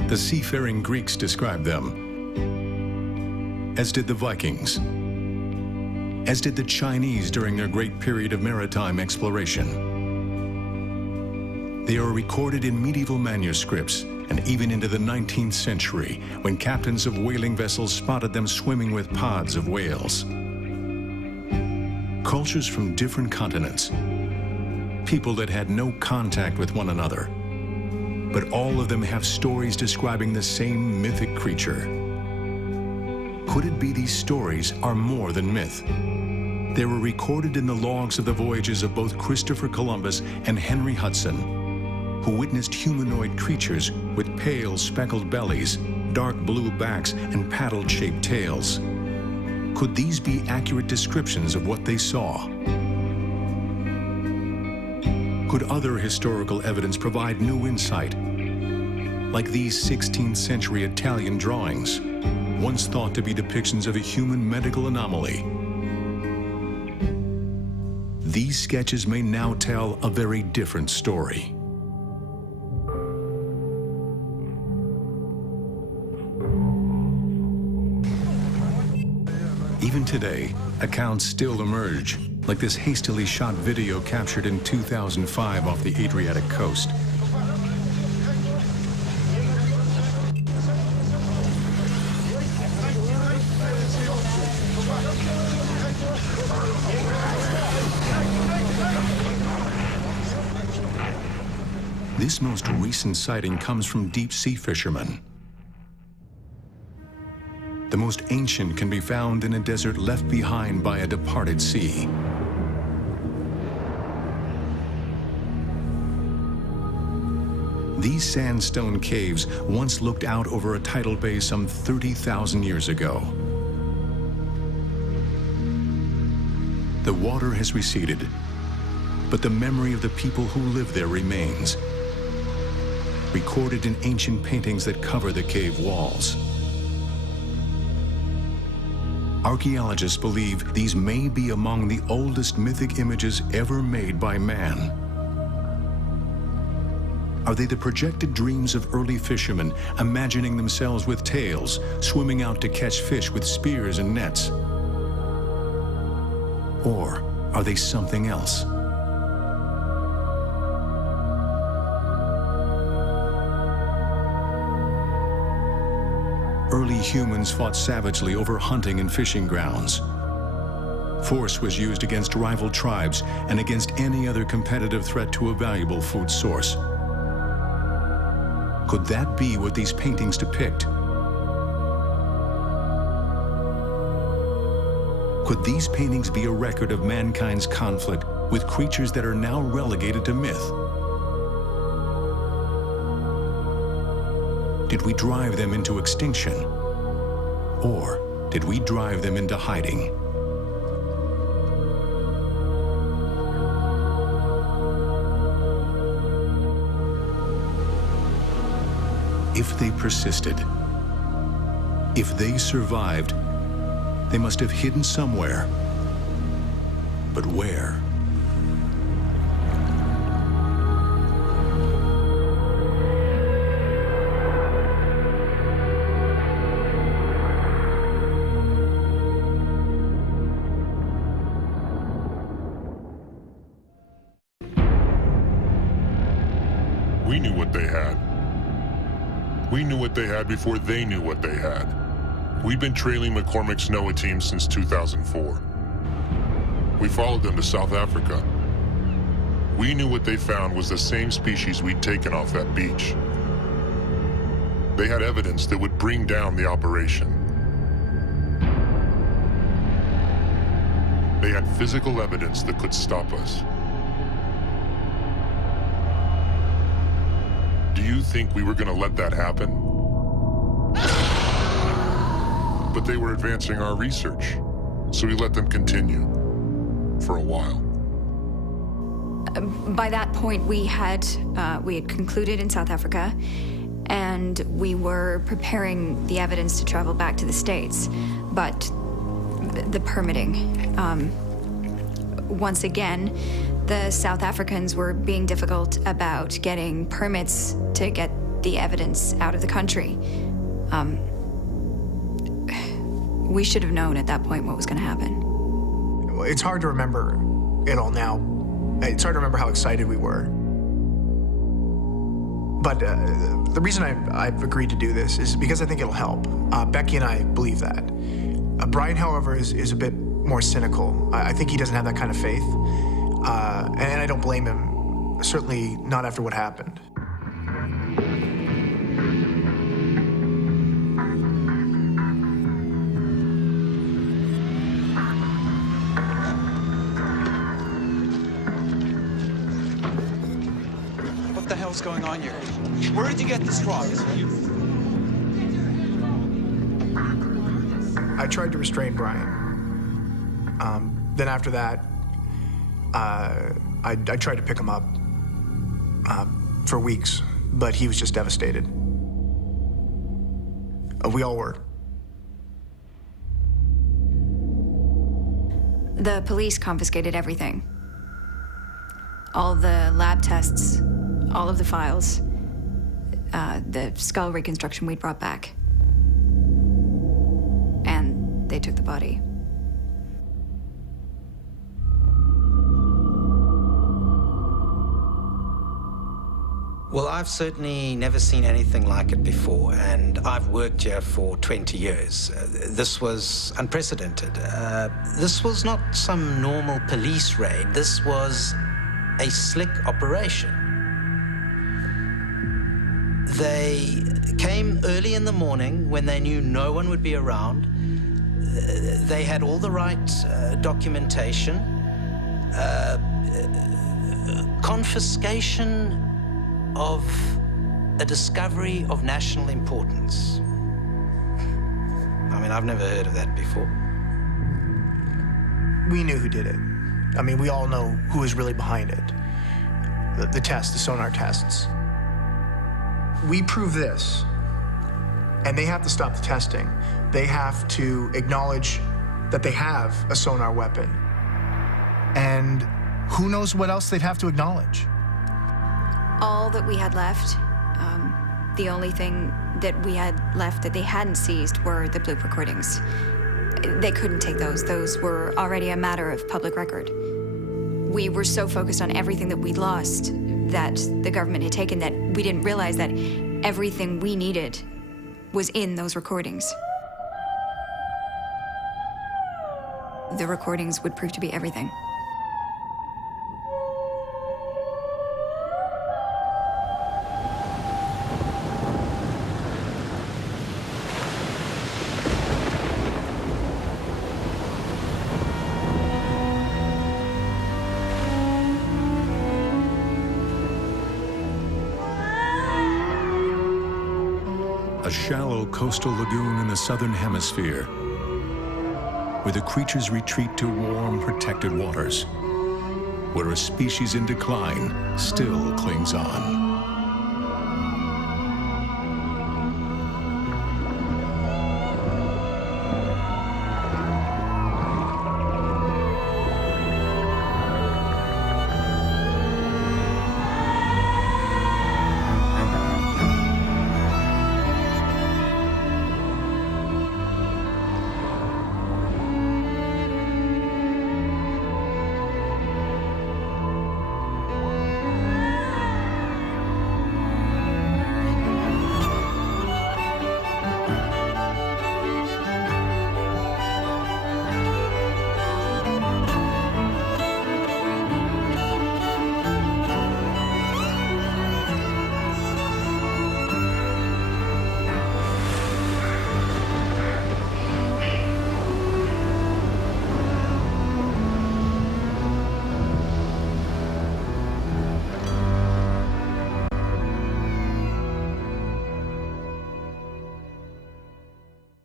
The seafaring Greeks described them, as did the Vikings, as did the Chinese during their great period of maritime exploration. They are recorded in medieval manuscripts and even into the 19th century, when captains of whaling vessels spotted them swimming with pods of whales. Cultures from different continents, people that had no contact with one another, but all of them have stories describing the same mythic creature. Could it be these stories are more than myth? They were recorded in the logs of the voyages of both Christopher Columbus and Henry Hudson, who witnessed humanoid creatures with pale speckled bellies, dark blue backs, and paddle-shaped tails. Could these be accurate descriptions of what they saw? Could other historical evidence provide new insight, like these 16th century Italian drawings, once thought to be depictions of a human medical anomaly? These sketches may now tell a very different story. Even today, accounts still emerge, like this hastily shot video captured in 2005 off the Adriatic coast. This most recent sighting comes from deep-sea fishermen. The most ancient can be found in a desert left behind by a departed sea. These sandstone caves once looked out over a tidal bay some 30,000 years ago. The water has receded, but the memory of the people who lived there remains, recorded in ancient paintings that cover the cave walls. Archaeologists believe these may be among the oldest mythic images ever made by man. Are they the projected dreams of early fishermen, imagining themselves with tails, swimming out to catch fish with spears and nets? Or are they something else? Early humans fought savagely over hunting and fishing grounds. Force was used against rival tribes and against any other competitive threat to a valuable food source. Could that be what these paintings depict? Could these paintings be a record of mankind's conflict with creatures that are now relegated to myth? Did we drive them into extinction? Or did we drive them into hiding? If they persisted, if they survived, they must have hidden somewhere. But where? We knew what they had. We knew what they had before they knew what they had. We'd been trailing McCormick's NOAA team since 2004. We followed them to South Africa. We knew what they found was the same species we'd taken off that beach. They had evidence that would bring down the operation. They had physical evidence that could stop us. Do you think we were going to let that happen? But they were advancing our research, so we let them continue for a while. By that point, we had concluded in South Africa, and we were preparing the evidence to travel back to the States. But the permitting, once again, The South Africans were being difficult about getting permits to get the evidence out of the country. We should have known at that point what was going to happen. It's hard to remember it all now. It's hard to remember how excited we were. But the reason I've agreed to do this is because I think it'll help. Becky and I believe that. Brian, however, is a bit more cynical. I think he doesn't have that kind of faith. And I don't blame him, certainly not after what happened. What the hell's going on here? Where did you get this from? I tried to restrain Brian. Then after that, I tried to pick him up for weeks, but he was just devastated. We all were. The police confiscated everything. All the lab tests, all of the files, the skull reconstruction we'd brought back. And they took the body. Well, I've certainly never seen anything like it before, and I've worked here for 20 years. This was unprecedented. This was not some normal police raid. This was a slick operation. They came early in the morning when they knew no one would be around. They had all the right documentation. Confiscation of a discovery of national importance. I mean, I've never heard of that before. We knew who did it. I mean, we all know who is really behind it. The tests, the sonar tests. We prove this, and they have to stop the testing. They have to acknowledge that they have a sonar weapon. And who knows what else they'd have to acknowledge. All that we had left, the only thing that we had left that they hadn't seized were the bloop recordings. They couldn't take those. Those were already a matter of public record. We were so focused on everything that we'd lost that the government had taken that we didn't realize that everything we needed was in those recordings. The recordings would prove to be everything. A shallow coastal lagoon in the southern hemisphere, where the creatures retreat to warm, protected waters, where a species in decline still clings on.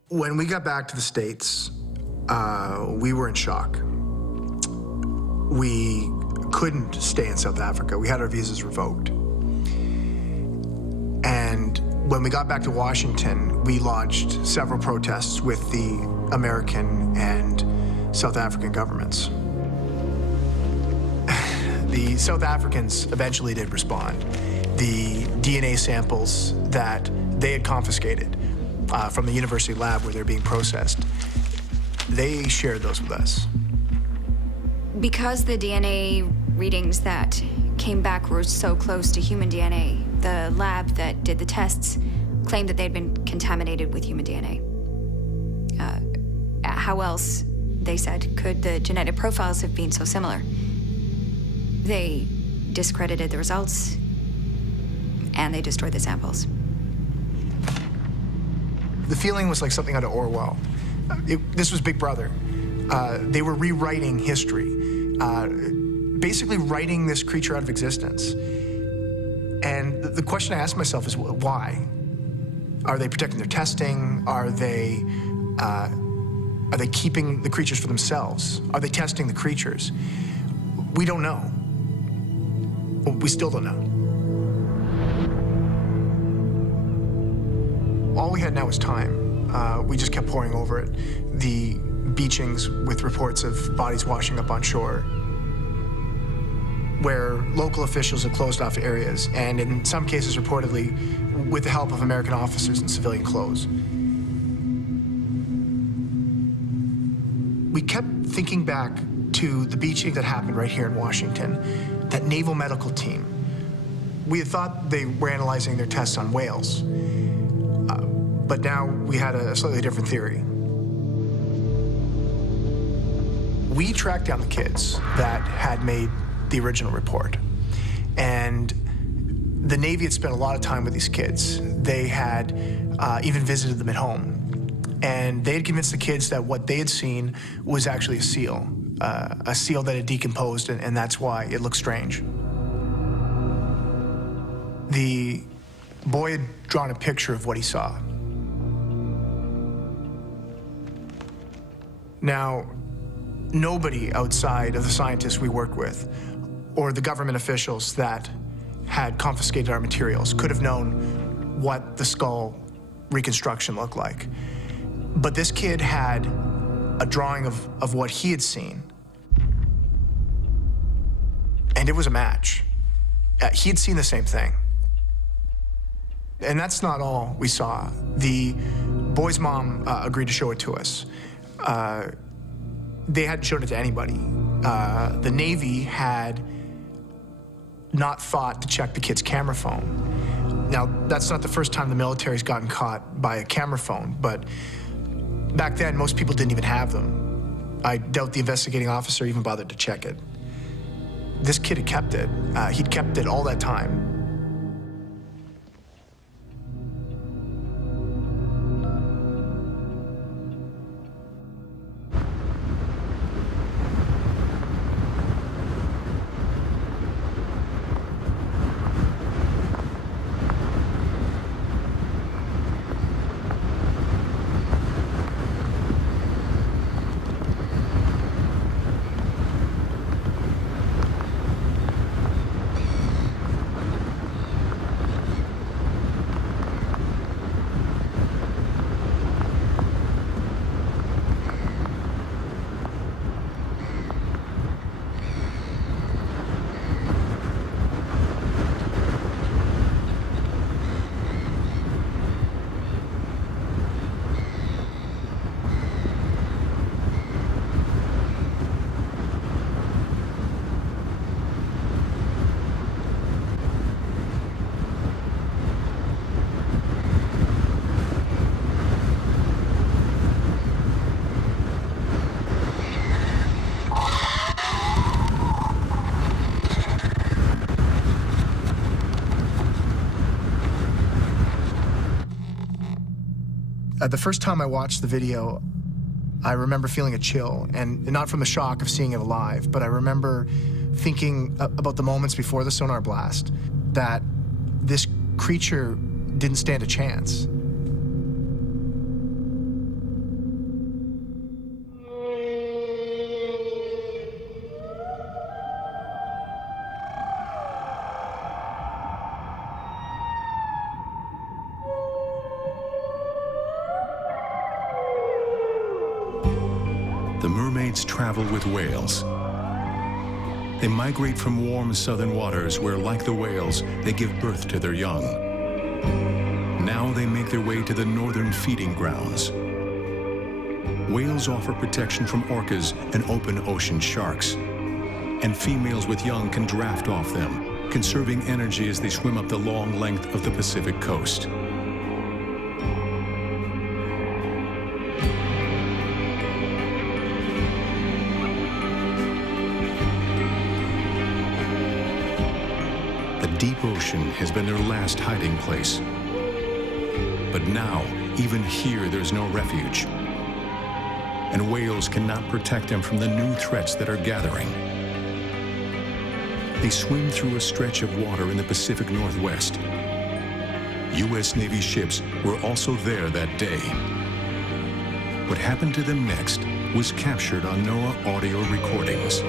When we got back to the States, we were in shock. We couldn't stay in South Africa. We had our visas revoked. And when we got back to Washington, we lodged several protests with the American and South African governments. The South Africans eventually did respond. The DNA samples that they had confiscated from the university lab where they're being processed, they shared those with us. Because the DNA readings that came back were so close to human DNA, the lab that did the tests claimed that they'd been contaminated with human DNA. How else, they said, could the genetic profiles have been so similar? They discredited the results, and they destroyed the samples. The feeling was like something out of Orwell. This was Big Brother. They were rewriting history, basically writing this creature out of existence. And the question I asked myself is, why? Are they protecting their testing? Are they keeping the creatures for themselves? Are they testing the creatures? We don't know. We still don't know. All we had now was time. We just kept poring over it. The beachings with reports of bodies washing up on shore, where local officials had closed off areas, and in some cases reportedly with the help of American officers in civilian clothes. We kept thinking back to the beaching that happened right here in Washington, that naval medical team. We had thought they were analyzing their tests on whales, but now we had a slightly different theory. We tracked down the kids that had made the original report, and the Navy had spent a lot of time with these kids. They had even visited them at home, and they had convinced the kids that what they had seen was actually a seal that had decomposed, and that's why it looked strange. The boy had drawn a picture of what he saw. Now, nobody outside of the scientists we worked with or the government officials that had confiscated our materials could have known what the skull reconstruction looked like. But this kid had a drawing of what he had seen, and it was a match. He had seen the same thing. And that's not all we saw. The boy's mom agreed to show it to us. They hadn't shown it to anybody. The Navy had not thought to check the kid's camera phone. Now, that's not the first time the military's gotten caught by a camera phone, but back then, most people didn't even have them. I doubt the investigating officer even bothered to check it. This kid had kept it. He'd kept it all that time. The first time I watched the video, I remember feeling a chill, and not from the shock of seeing it alive, but I remember thinking about the moments before the sonar blast, that this creature didn't stand a chance. The mermaids travel with whales. They migrate from warm southern waters where, like the whales, they give birth to their young. Now they make their way to the northern feeding grounds. Whales offer protection from orcas and open ocean sharks. And females with young can draft off them, conserving energy as they swim up the long length of the Pacific coast. The deep ocean has been their last hiding place. But now, even here, there's no refuge. And whales cannot protect them from the new threats that are gathering. They swim through a stretch of water in the Pacific Northwest. U.S. Navy ships were also there that day. What happened to them next was captured on NOAA audio recordings.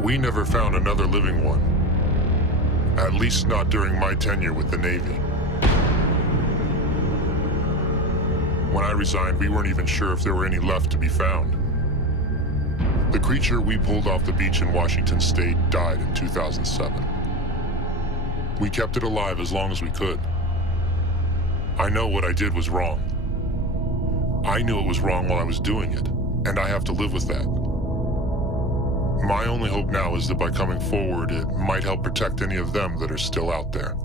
We never found another living one. At least not during my tenure with the Navy. When I resigned, we weren't even sure if there were any left to be found. The creature we pulled off the beach in Washington State died in 2007. We kept it alive as long as we could. I know what I did was wrong. I knew it was wrong while I was doing it, and I have to live with that. My only hope now is that by coming forward, it might help protect any of them that are still out there.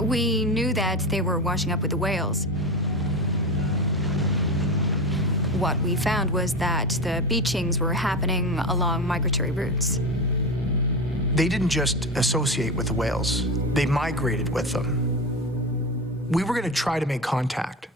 We knew that they were washing up with the whales. What we found was that the beachings were happening along migratory routes. They didn't just associate with the whales. They migrated with them. We were going to try to make contact.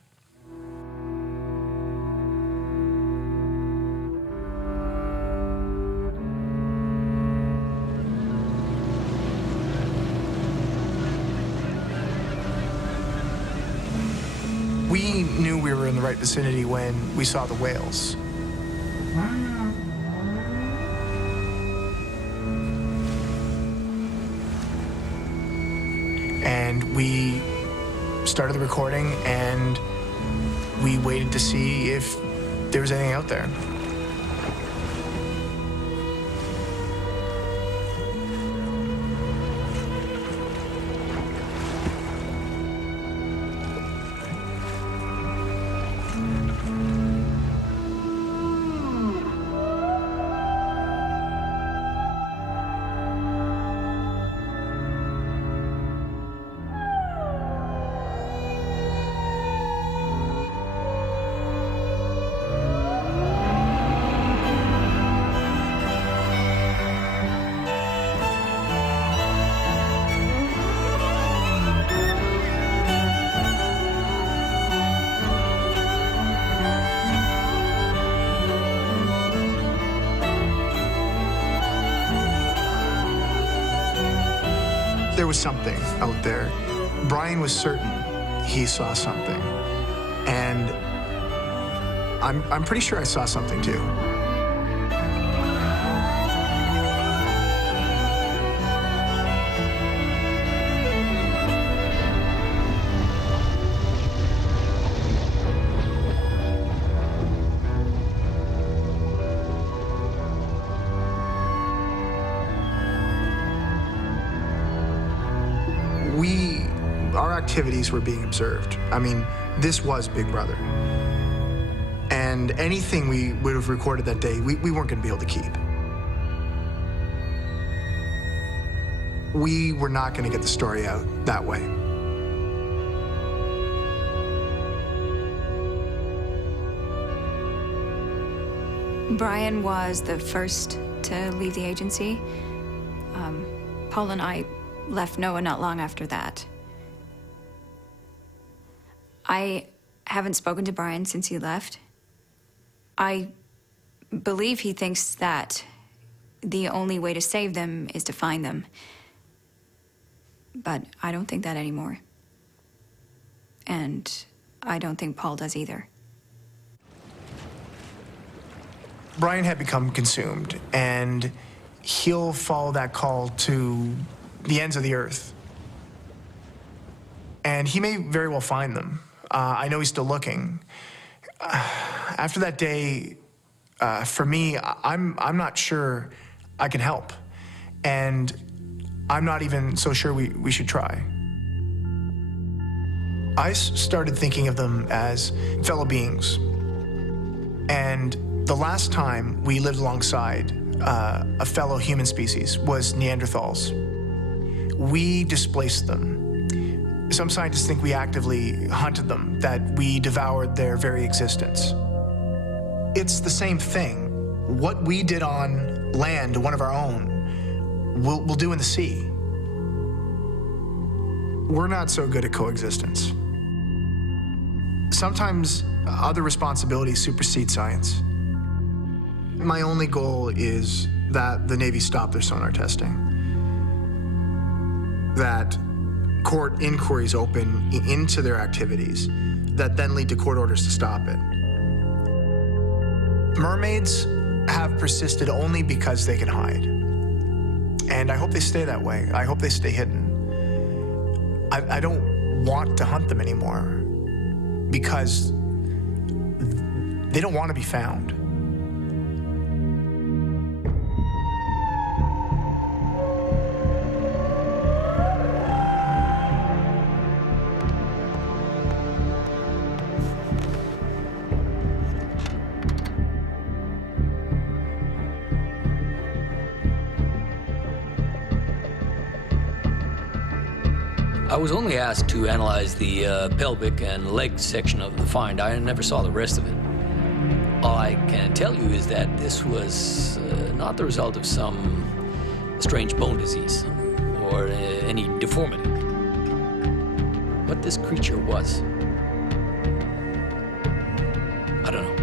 We knew we were in the right vicinity when we saw the whales. And we started the recording, and we waited to see if there was anything out there. There was something out there. Brian was certain he saw something. And I'm pretty sure I saw something too. Our activities were being observed. I mean, this was Big Brother. And anything we would have recorded that day, we weren't going to be able to keep. We were not going to get the story out that way. Brian was the first to leave the agency. Paul and I left NOAA not long after that. I haven't spoken to Brian since he left. I believe he thinks that the only way to save them is to find them. But I don't think that anymore. And I don't think Paul does either. Brian had become consumed, and he'll follow that call to the ends of the earth. And he may very well find them. I know he's still looking. After that day, for me, I'm not sure I can help. And I'm not even so sure we should try. I started thinking of them as fellow beings. And the last time we lived alongside a fellow human species was Neanderthals. We displaced them. Some scientists think we actively hunted them, that we devoured their very existence. It's the same thing. What we did on land, one of our own, we'll do in the sea. We're not so good at coexistence. Sometimes other responsibilities supersede science. My only goal is that the Navy stop their sonar testing. That court inquiries open into their activities that then lead to court orders to stop it. Mermaids have persisted only because they can hide. And I hope they stay that way. I hope they stay hidden. I don't want to hunt them anymore because they don't want to be found. I was only asked to analyze the pelvic and leg section of the find. I never saw the rest of it. All I can tell you is that this was not the result of some strange bone disease or any deformity. What this creature was, I don't know.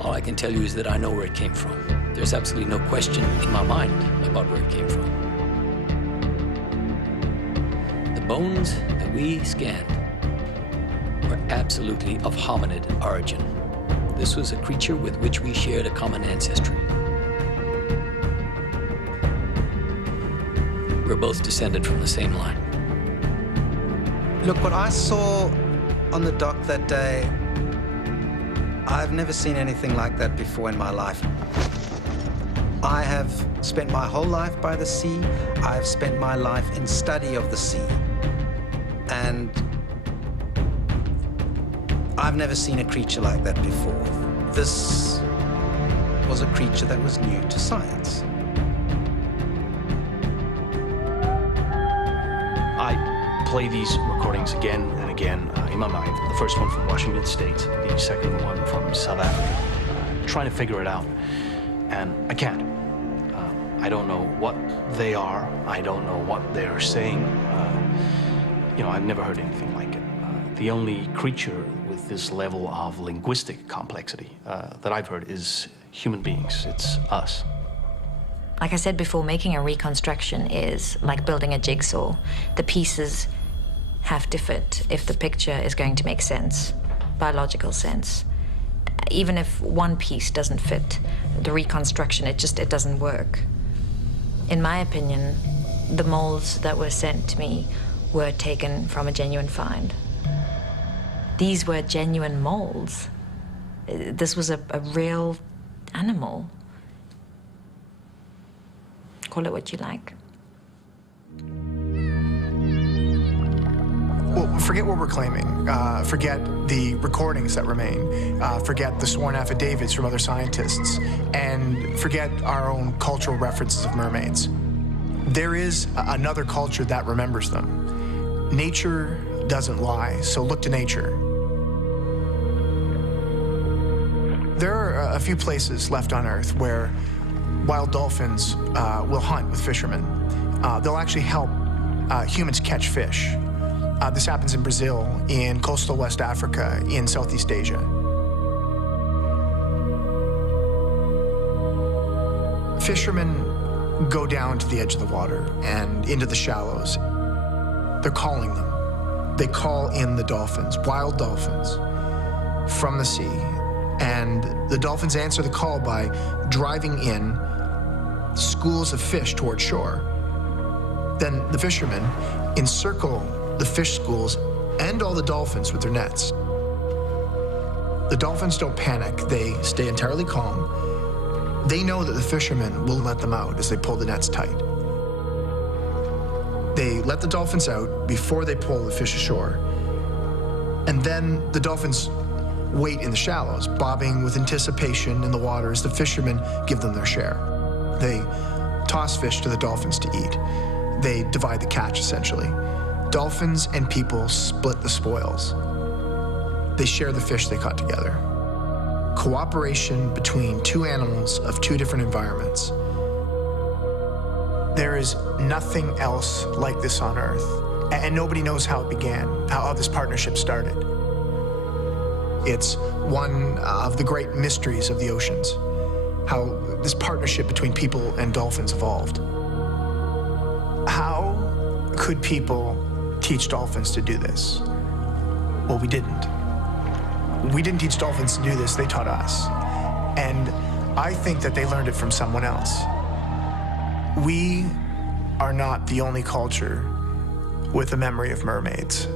All I can tell you is that I know where it came from. There's absolutely no question in my mind about where it came from. The bones that we scanned were absolutely of hominid origin. This was a creature with which we shared a common ancestry. We're both descended from the same line. Look, what I saw on the dock that day, I've never seen anything like that before in my life. I have spent my whole life by the sea. I've spent my life in study of the sea. And I've never seen a creature like that before. This was a creature that was new to science. I play these recordings again and again in my mind. The first one from Washington State, the second one from South Africa, trying to figure it out. And I can't. I don't know what they are. I don't know what they're saying. You know, I've never heard anything like it. The only creature with this level of linguistic complexity that I've heard is human beings. It's us. Like I said before, making a reconstruction is like building a jigsaw. The pieces have to fit if the picture is going to make sense, biological sense. Even if one piece doesn't fit, the reconstruction, it doesn't work. In my opinion, the molds that were sent to me were taken from a genuine find. These were genuine molds. This was a real animal. Call it what you like. Well, forget what we're claiming. Forget the recordings that remain. Forget the sworn affidavits from other scientists. And forget our own cultural references of mermaids. There is another culture that remembers them. Nature doesn't lie, so look to nature. There are a few places left on Earth where wild dolphins will hunt with fishermen. They'll actually help humans catch fish. This happens in Brazil, in coastal West Africa, in Southeast Asia. Fishermen go down to the edge of the water and into the shallows. They're calling them. They call in the dolphins, wild dolphins, from the sea. And the dolphins answer the call by driving in schools of fish toward shore. Then the fishermen encircle the fish schools and all the dolphins with their nets. The dolphins don't panic. They stay entirely calm. They know that the fishermen will let them out as they pull the nets tight. They let the dolphins out before they pull the fish ashore. And then the dolphins wait in the shallows, bobbing with anticipation in the water as the fishermen give them their share. They toss fish to the dolphins to eat. They divide the catch, essentially. Dolphins and people split the spoils. They share the fish they caught together. Cooperation between two animals of two different environments. There is nothing else like this on Earth, and nobody knows how it began, how this partnership started. It's one of the great mysteries of the oceans, how this partnership between people and dolphins evolved. How could people teach dolphins to do this? Well, we didn't. We didn't teach dolphins to do this, they taught us. And I think that they learned it from someone else. We are not the only culture with a memory of mermaids.